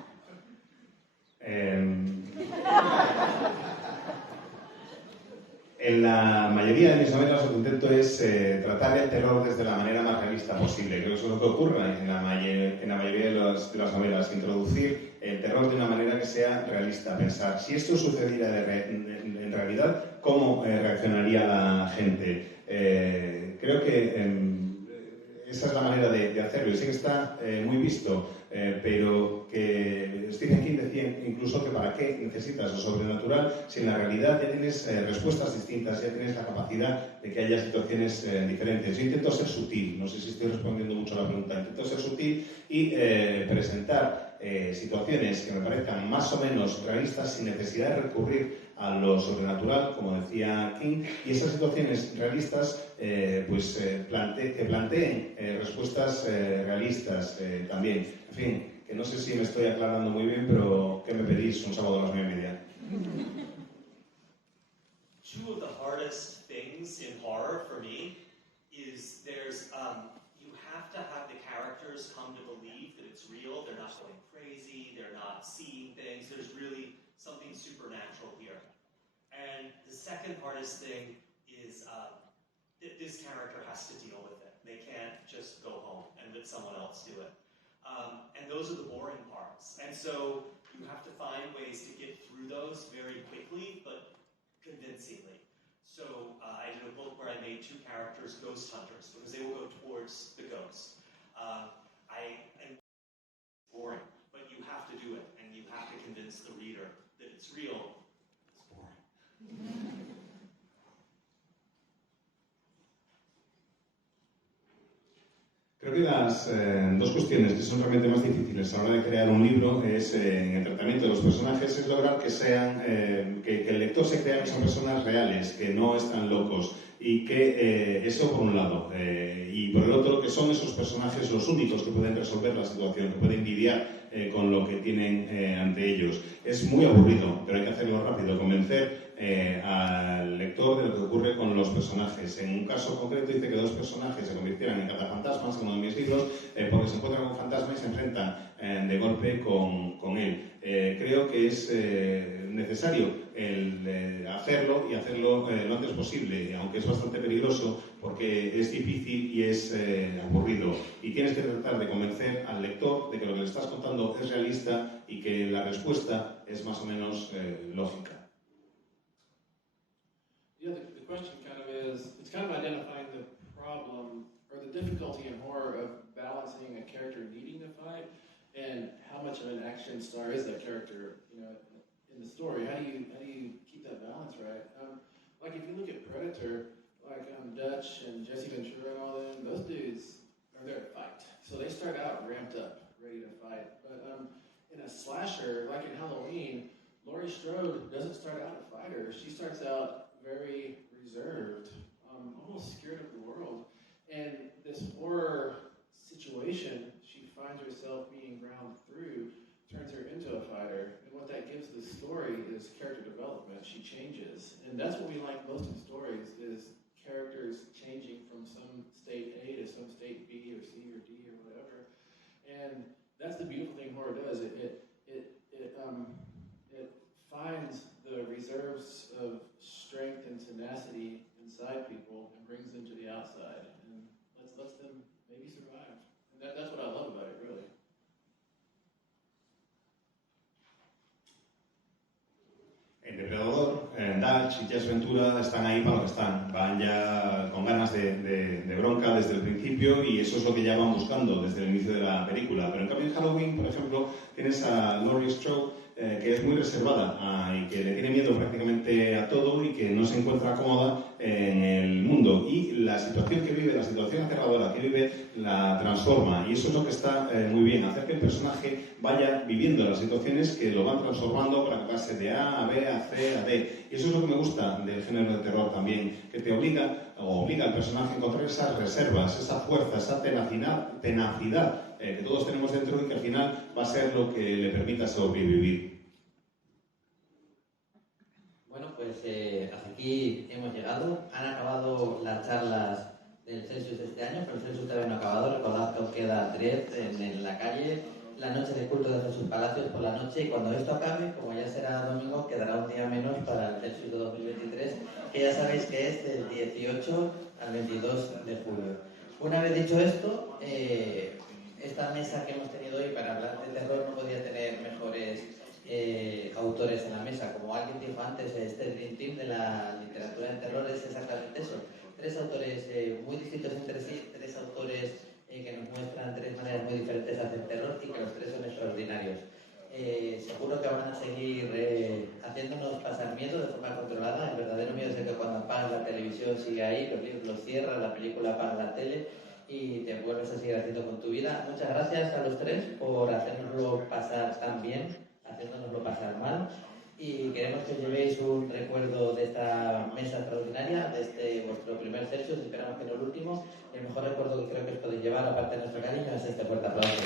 En la mayoría de mis novelas lo que intento es tratar el terror desde la manera más realista posible. Creo que eso es lo que ocurre en la mayoría de las novelas, introducir el terror de una manera que sea realista, pensar si esto sucediera en realidad, ¿cómo reaccionaría la gente? Creo que esa es la manera de hacerlo, y sé que está muy visto, pero que Stephen King decía incluso que para qué necesitas lo sobrenatural si en la realidad ya tienes respuestas distintas, ya tienes la capacidad de que haya situaciones diferentes. Yo intento ser sutil, no sé si estoy respondiendo mucho a la pregunta, intento ser sutil y presentar situaciones que me parezcan más o menos realistas sin necesidad de recurrir a lo sobrenatural, como decía King, y esas situaciones realistas que planteen respuestas realistas también. En fin, que no sé si me estoy aclarando muy bien, pero ¿qué me pedís un sábado a las 9:30? Two of the hardest things in horror for me is you have to have the characters come to believe that it's real. They're not going crazy. They're not seeing things. There's really something supernatural here. And the second hardest thing is this character has to deal with it. They can't just go home and let someone else do it. And those are the boring parts. And so you have to find ways to get through those very quickly, but convincingly. So I did a book where I made two characters ghost hunters because they will go towards the ghost. And boring, but you have to do it, and you have to convince the reader that it's real. It's boring. Creo que las dos cuestiones que son realmente más difíciles a la hora de crear un libro es en el tratamiento de los personajes, es lograr que sean que el lector se crea que son personas reales, que no están locos, y que eso por un lado, y por el otro que son esos personajes los únicos que pueden resolver la situación, que pueden lidiar con lo que tienen ante ellos. Es muy aburrido, pero hay que hacerlo rápido, convencer al lector de lo que ocurre con los personajes. En un caso concreto dice que dos personajes se convirtieran en catafantasmas en uno de mis libros porque se encuentran con un fantasma y se enfrentan de golpe con él. Creo que es necesario hacerlo y hacerlo lo antes posible, aunque es bastante peligroso porque es difícil y es aburrido. Y tienes que tratar de convencer al lector de que lo que le estás contando es realista y que la respuesta es más o menos lógica. Yeah, the question kind of is, it's kind of identifying the problem or the difficulty in horror of balancing a character needing to fight and how much of an action star is that character, you know, in the story. How do you keep that balance right? Like if you look at Predator, like Dutch and Jesse Ventura and all them, those dudes are there to fight. So they start out ramped up, ready to fight. But in a slasher, like in Halloween, Laurie Strode doesn't start out a fighter. She starts out very reserved, almost scared of the world. And this horror situation she finds herself being ground through turns her into a fighter. And what that gives the story is character development. She changes. And that's what we like most in stories is characters changing from some state A to some state B or C or D or whatever. And that's the beautiful thing horror does. It finds the reserves of strength and tenacity inside people and brings them to the outside and lets them maybe survive. And that's what I love about it, really. El Depredador, Dutch y Jess Ventura están ahí para lo que están. Van ya con ganas de bronca desde el principio y eso es lo que ya van buscando desde el inicio de la película. Pero en cambio en Halloween, por ejemplo, tienes a Laurie Strode que es muy reservada y que le tiene miedo prácticamente a todo y que no se encuentra cómoda en el mundo. Y la situación que vive, la situación aterradora que vive, la transforma. Y eso es lo que está muy bien, hacer que el personaje vaya viviendo las situaciones que lo van transformando para que pase de A a B, a C, a D. Y eso es lo que me gusta del género de terror también, que te obliga al personaje a encontrar esas reservas, esa fuerza, esa tenacidad que todos tenemos dentro y que al final va a ser lo que le permita sobrevivir. Bueno, pues hasta aquí hemos llegado. Han acabado las charlas del Celsius de este año, pero el Celsius todavía no ha acabado. Recordad que os queda Dred en la calle, la noche de culto de Jesús Palacios por la noche, y cuando esto acabe, como ya será domingo, quedará un día menos para el Celsius de 2023, que ya sabéis que es del 18 al 22 de julio. Una vez dicho esto, esta mesa que hemos tenido hoy para hablar de terror no podía tener mejores autores en la mesa. Como alguien dijo antes, este Dream Team de la literatura de terror es exactamente eso. Tres autores muy distintos entre sí, tres autores que nos muestran tres maneras muy diferentes de hacer terror y que los tres son extraordinarios. Seguro que van a seguir haciéndonos pasar miedo de forma controlada. El verdadero miedo es el que cuando apagas la televisión sigue ahí, los libros los cierras, la película apaga la tele y te vuelves a seguir haciendo con tu vida. Muchas gracias a los tres por hacernoslo pasar tan bien, haciéndonoslo pasar mal. y queremos que os llevéis un recuerdo de esta mesa extraordinaria, de este vuestro primer Celsius, esperamos que no el último. El mejor recuerdo que creo que os podéis llevar, aparte de nuestro cariño, es este fuerte aplauso.